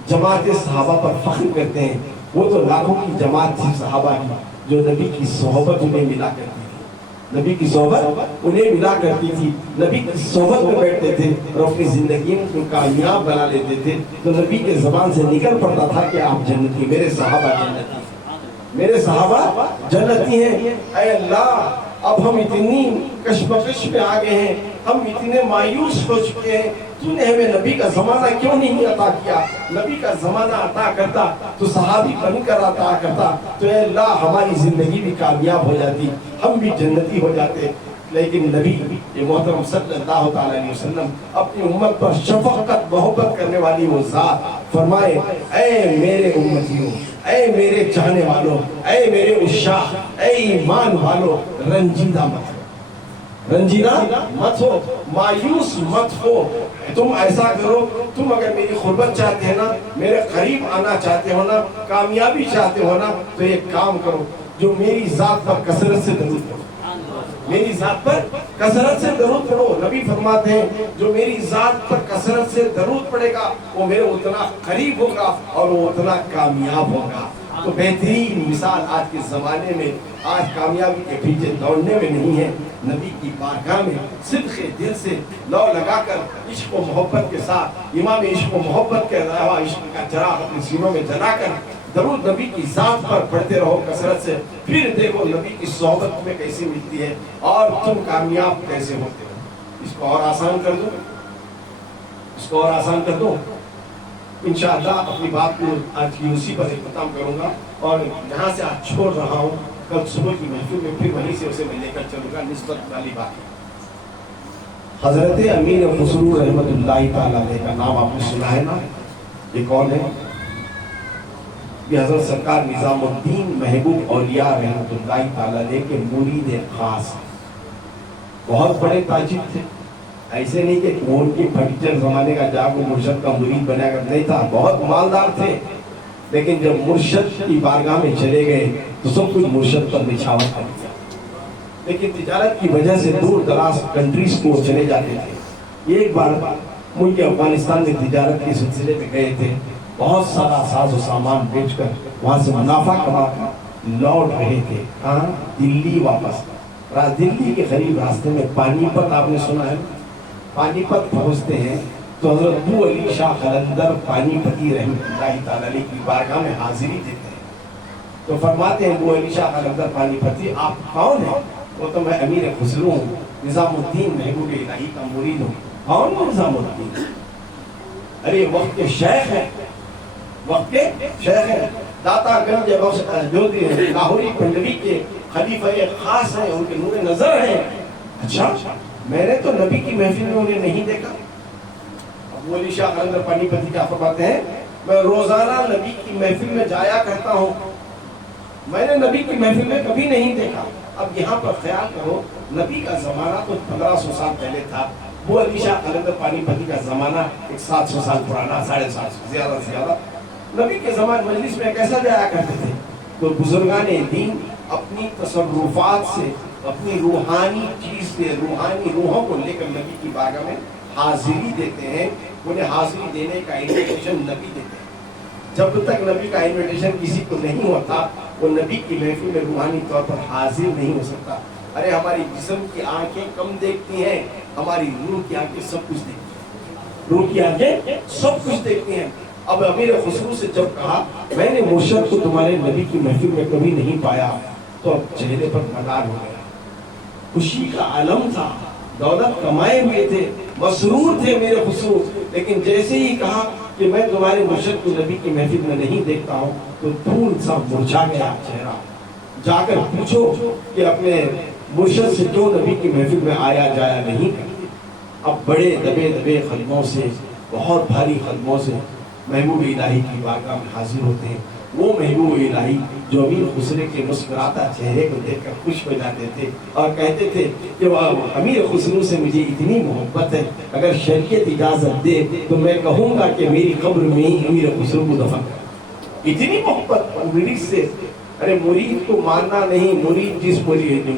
جماعت صحابہ پر فخر کرتے ہیں, وہ تو لاکھوں کی جماعت تھی صحابہ کی جو نبی کی صحبت انہیں ملا کرتی تھی, نبی کی صحبت انہیں ملا کرتی تھی, نبی کی صحبت میں بیٹھتے تھے اور اپنی زندگی کو کامیاب بنا لیتے تھے. تو نبی کے زبان سے نکل پڑتا تھا کہ آپ جنتی, میرے صحابہ جنتی, میرے صحابہ جنتی ہیں. اے اللہ اب ہم اتنی کشمکش میں آ گئے ہیں, ہم اتنے مایوس ہو چکے ہیں, تو نے ہمیں نبی کا زمانہ کیوں نہیں عطا کیا. نبی کا زمانہ عطا کرتا تو صحابی بن کر عطا کرتا, تو اے اللہ ہماری زندگی بھی کامیاب ہو جاتی, ہم بھی جنتی ہو جاتے. لیکن نبی یہ محترم صلی اللہ تعالی علیہ وسلم اپنی امت پر شفقت محبت کرنے والی وہ ذات, فرمائے اے میرے امتیوں, اے میرے چاہنے والوں, اے میرے عشاق, اے ایمان والوں, رنجیدہ مت ہو, رنجیدہ مت ہو, مایوس مت ہو. تم ایسا کرو, تم اگر میری قربت چاہتے ہیں نا, میرے قریب آنا چاہتے ہو نا, کامیابی چاہتے ہو نا, تو ایک کام کرو, جو میری ذات پر کثرت سے درود پڑھو, میری ذات پر کثرت سے درود پڑھو. نبی فرماتے ہیں جو میری ذات پر کثرت سے درود پڑھے گا وہ میرے اتنا قریب ہوگا اور وہ اتنا کامیاب ہوگا. تو بہترین مثال آج کے زمانے میں, آج کامیابی کے پیچھے دوڑنے میں نہیں ہے, نبی کی بارگاہ میں صدق دل سے لو لگا کر عشق و محبت کے ساتھ امام عشق و محبت کے علاوہ عشق کا چراغ اپنے سینوں میں جلا کر درود نبی کی ذات پر پڑھتے رہو کثرت سے. پھر دیکھو نبی کی صحبت میں کیسی ملتی ہے اور تم کامیاب کیسے ہوتے ہو. اس کو اور آسان کر دو, اس کو اور آسان کر دو. انشاءاللہ اپنی بات کو آج کی اسی پر ختم کروں گا, اور جہاں سے آج چھوڑ رہا ہوں کل صبح کی محفل میں پھر وہیں سے اسے میں لے کر چلوں گا. نسبت والی بات, حضرت امیر خسرو رحمت اللہ تعالیٰ علیہ کا نام آپ نے سنا ہے نا, یہ کون ہے؟ یہ حضرت سرکار نظام الدین محبوب اولیاء رحمت اللہ تعالیٰ علیہ کے مرید خاص. بہت بڑے تاجر تھے, ایسے نہیں کہ کون کی فرنیچر زمانے کا جا کو مرشد کا مرید بنا کر نہیں تھا, بہت مالدار تھے. لیکن جب مرشد کی بارگاہ میں چلے گئے تو سب کچھ مرشد پر نچھاور کر دیا. لیکن تجارت کی وجہ سے دور دراز کنٹریز کو چلے جاتے تھے. ایک بار ملک افغانستان میں تجارت کے سلسلے میں گئے تھے, بہت سارا ساز و سامان بیچ کر وہاں سے منافع کما کر لوٹ رہے تھے. کہاں؟ دلی واپس. دلی کے قریب راستے میں پانی پت, آپ نے سنا ہے, پانی پت پہنچتے ہیں تو حضرت ابو علی شاہ قلندر پانی پتی رحمۃ اللہ تعالی علیہ کی بارگاہ میں حاضری دیتے ہیں. تو فرماتے ہیں ابو علی شاہ قلندر پانی پتی, آپ کون ہیں؟ وہ تو میں امیر خسرو ہوں, نظام الدین محبوب الہی کا مرید ہوں. کون ہے نظام الدین؟ ارے وقت کے شیخ ہیں, وقت کے شیخ ہیں, داتا گنج جو لاہوری پنڈوی کے خلیفہ خاص ہیں, ان کے نور نظر ہیں. اچھا, میں نے تو نبی کی محفل میں انہیں نہیں دیکھا. وہ علی شاہ قلندر پانی پتی کیا فرماتے ہیں، میں روزانہ نبی کی محفل میں جایا کرتا ہوں، میں نے نبی کی محفل میں کبھی نہیں دیکھا۔ اب یہاں پر خیال کرو، نبی کا زمانہ تو 1500 سال پہلے تھا، وہ علی شاہ قلندر پانی پتی کا زمانہ 700 سال پرانا، 750 زیادہ سے زیادہ۔ نبی کے زمانے مجلس میں کیسا جایا کرتے تھے؟ تو بزرگان دین اپنی تصرفات سے، اپنی روحانی چیز سے، روحانی روحوں کو لے کر نبی کی بارگاہ میں حاضری دیتے ہیں، انہیں حاضری دینے کا انویٹیشن نبی دیتے ہیں۔ جب تک نبی کا انویٹیشن کسی کو نہیں ہوتا، وہ نبی کی محفل میں روحانی طور پر حاضر نہیں ہو سکتا۔ ارے ہماری جسم کی آنکھیں کم دیکھتی ہیں، ہماری روح کی آنکھیں سب کچھ دیکھتی ہیں، روح کی آنکھیں سب کچھ دیکھتی ہیں۔ اب امیر خسرو سے جب کہا میں نے مرشد کو تمہارے نبی کی محفل میں کبھی نہیں پایا، تو اب چہرے پر ملال ہو گیا، خوشی کا عالم تھا، دولت کمائے ہوئے تھے، مسرور تھے میرے خسرو، لیکن جیسے ہی کہا کہ میں تمہارے مرشد کو نبی کی محفل میں نہیں دیکھتا ہوں، تو پھول سا مرجھا گیا چہرہ۔ جا کر پوچھو کہ اپنے مرشد سے کیوں نبی کی محفل میں آیا جایا نہیں کرتے۔ اب بڑے دبے دبے قدموں سے، بہت بھاری قدموں سے محبوب الہی کی بارگاہ میں حاضر ہوتے ہیں، وہ محبوب الہی جو امیر خسرو کے مسکراتا چہرے کو دیکھ کر خوش ہو جاتے تھے اور کہتے تھے کہ امیر خسرو سے مجھے اتنی محبت ہے، اگر شریعت اجازت دے تو میں کہوں گا کہ میری قبر میں ہی امیر خسرو کو دفن کر۔ اتنی محبت مرید سے۔ ارے مرید کو ماننا نہیں،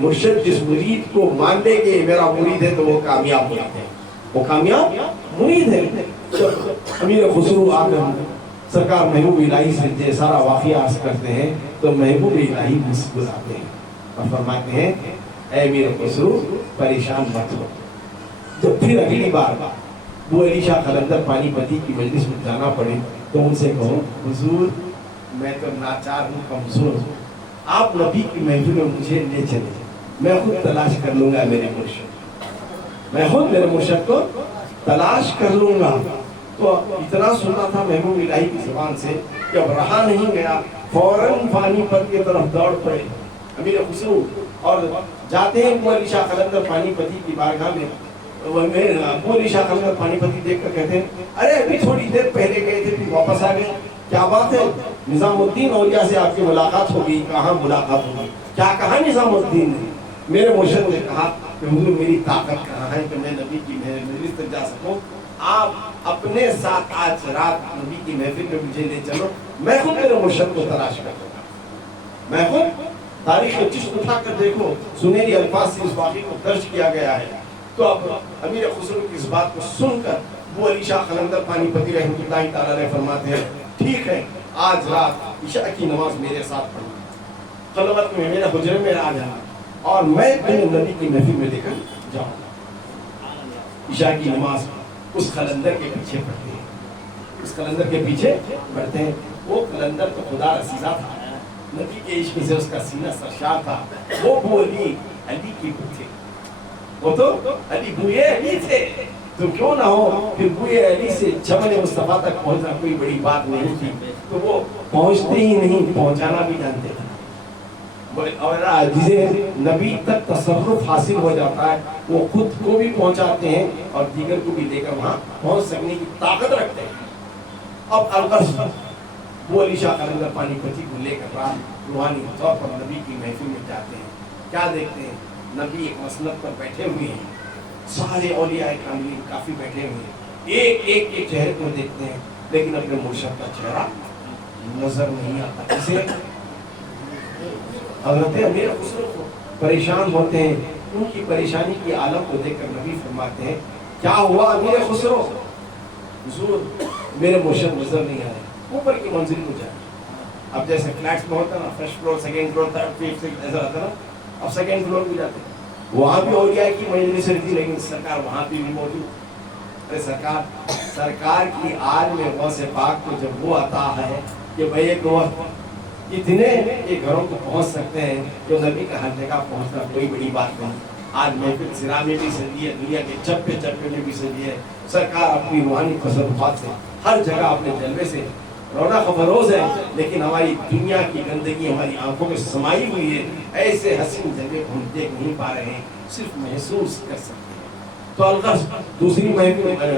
مرشد جس مرید کو مان لے گے میرا مرید ہے تو وہ کامیاب مرید ہے، وہ کامیاب مرید ہے۔ امیر خسرو آ کر سرکار محبوب الہی سے سارا واقعہ عرض کرتے ہیں تو محبوب الہی مسکراتے ہیں اور فرماتے ہیں اے امیر خسرو پریشان مت ہو۔ جب پھر اگلی بار وہ علی شاہ قلندر پانی پتی کی مجلس میں جانا پڑے تو ان سے کہو حضور میں تو ناچار ہوں، کمزور ہوں، آپ نبی کی محفل میں مجھے لے چلے، میں خود تلاش کر لوں گا میرے مرشد، میں خود میرے مرشد کو تلاش کر لوں گا۔ تو اتنا سننا تھا محبوب الہی کی زبان سے کہ اب رہا نہیں گیا، فوراً پانی پت کی طرف دوڑ پڑے امیر خسرو اور جاتے ہیں ابو علی شاہ قلندر پانی پتی کی بارگاہ میں۔ ابو علی شاہ قلندر پانی پتی دیکھ کر کہتے ہیں ارے ابھی تھوڑی دیر پہلے گئے تھے پھر واپس آ گئے، کیا بات ہے؟ نظام الدین اولیاء سے آپ کی ملاقات ہوگی، کہاں ملاقات ہوگی؟ کیا کہا نظام الدین نے؟ میرے مرشد نے کہا کہ حضور میری طاقت کہاں ہے کہ میں نبی کی مجلس تک جا سکوں، آپ اپنے ساتھ آج رات نبی کی محفل میں مجھے لے چلو، میں خود میرے مرشد کو تلاش کر لوں گا۔ میں خود تاریخ چشم اٹھا کر دیکھو، سنہری الفاظ سے اس واقعے کو درج کیا گیا ہے۔ تو اب امیر خسرو کی اس بات کو سن کر وہ علی شاہ قلندر پانی پتی رحمۃ اللہ تعالیٰ علیہ فرماتے ہیں ٹھیک ہے آج رات عشاء کی نماز میرے ساتھ پڑھنا، خلوت میں میرے حجرے میں آ جانا اور میں نبی کی محفل میں لے کر جاؤں گا۔ عشاء کی نماز اس قلندر کے پیچھے پڑھتے ہیں، اس قلندر کے پیچھے پڑھتے ہیں۔ وہ قلندر تو خدا رسیدہ تھا، نبی کے عشق سے اس کا سینہ سرشار تھا، وہ بولی علی کی بو تھے، وہ تو علی بوئے علی تھے، تو کیوں نہ ہو پھر بوئے علی سے چمن مصطفیٰ تک پہنچنا کوئی بڑی بات نہیں تھی، تو وہ پہنچتے ہی نہیں پہنچانا بھی جانتے تھے۔ اور جسے نبی تک تصرف حاصل ہو جاتا ہے وہ خود کو بھی پہنچاتے ہیں اور دیگر کو بھی لے کر وہاں پہنچ سکنے کی طاقت رکھتے ہیں۔ اب الغرض وہ علی شاہ قلندر پانی پتی کو لے کر رات روحانی طور پر نبی کی محفل میں جاتے ہیں، کیا دیکھتے ہیں؟ نبی ایک مسند پر بیٹھے ہوئے ہیں، سارے اولیاء کاملین کافی بیٹھے ہوئے ہیں، ایک ایک کے چہرے کو دیکھتے ہیں لیکن اپنے مرشد کا چہرہ نظر نہیں آتا۔ اسے حضرت امیر خسرو کو پریشان ہوتے ہیں، ان کی پریشانی کی عالم کو دیکھ کر نبی فرماتے ہیں کیا ہوا امیر خسرو؟ حضور میرے مرشد نظر نہیں آئے، اوپر کی منزل کو جائے۔ اب جیسے فلیٹس میں ہوتا نا first floor second floor third fifth ایسا ہوتا نا، اب سیکنڈ فلور بھی جاتے ہیں، وہاں بھی اولیاء کی مجلس رہتی لیکن سرکار وہاں بھی موجود۔ ارے سرکار کی آل میں غوث پاک کو جب وہ عطا ہے کہ بھائی ایک وقت اتنے کے گھروں کو پہنچ سکتے ہیں جو نبی کا ہر جگہ پہنچنا کوئی بڑی بات نہیں۔ آج محفل سرا میں بھی سجی ہے، دنیا کے چپے چپے میں بھی سجی ہے، سرکار اپنی روحانی تصرفات سے ہر جگہ اپنے جلوے سے رونق فروز ہے، لیکن ہماری دنیا کی گندگی ہماری آنکھوں میں سمائی ہوئی ہے، ایسے حسین جگہ کو ہم دیکھ نہیں پا رہے ہیں، صرف محسوس کر سکتے ہیں۔ تو الغرض دوسری محفل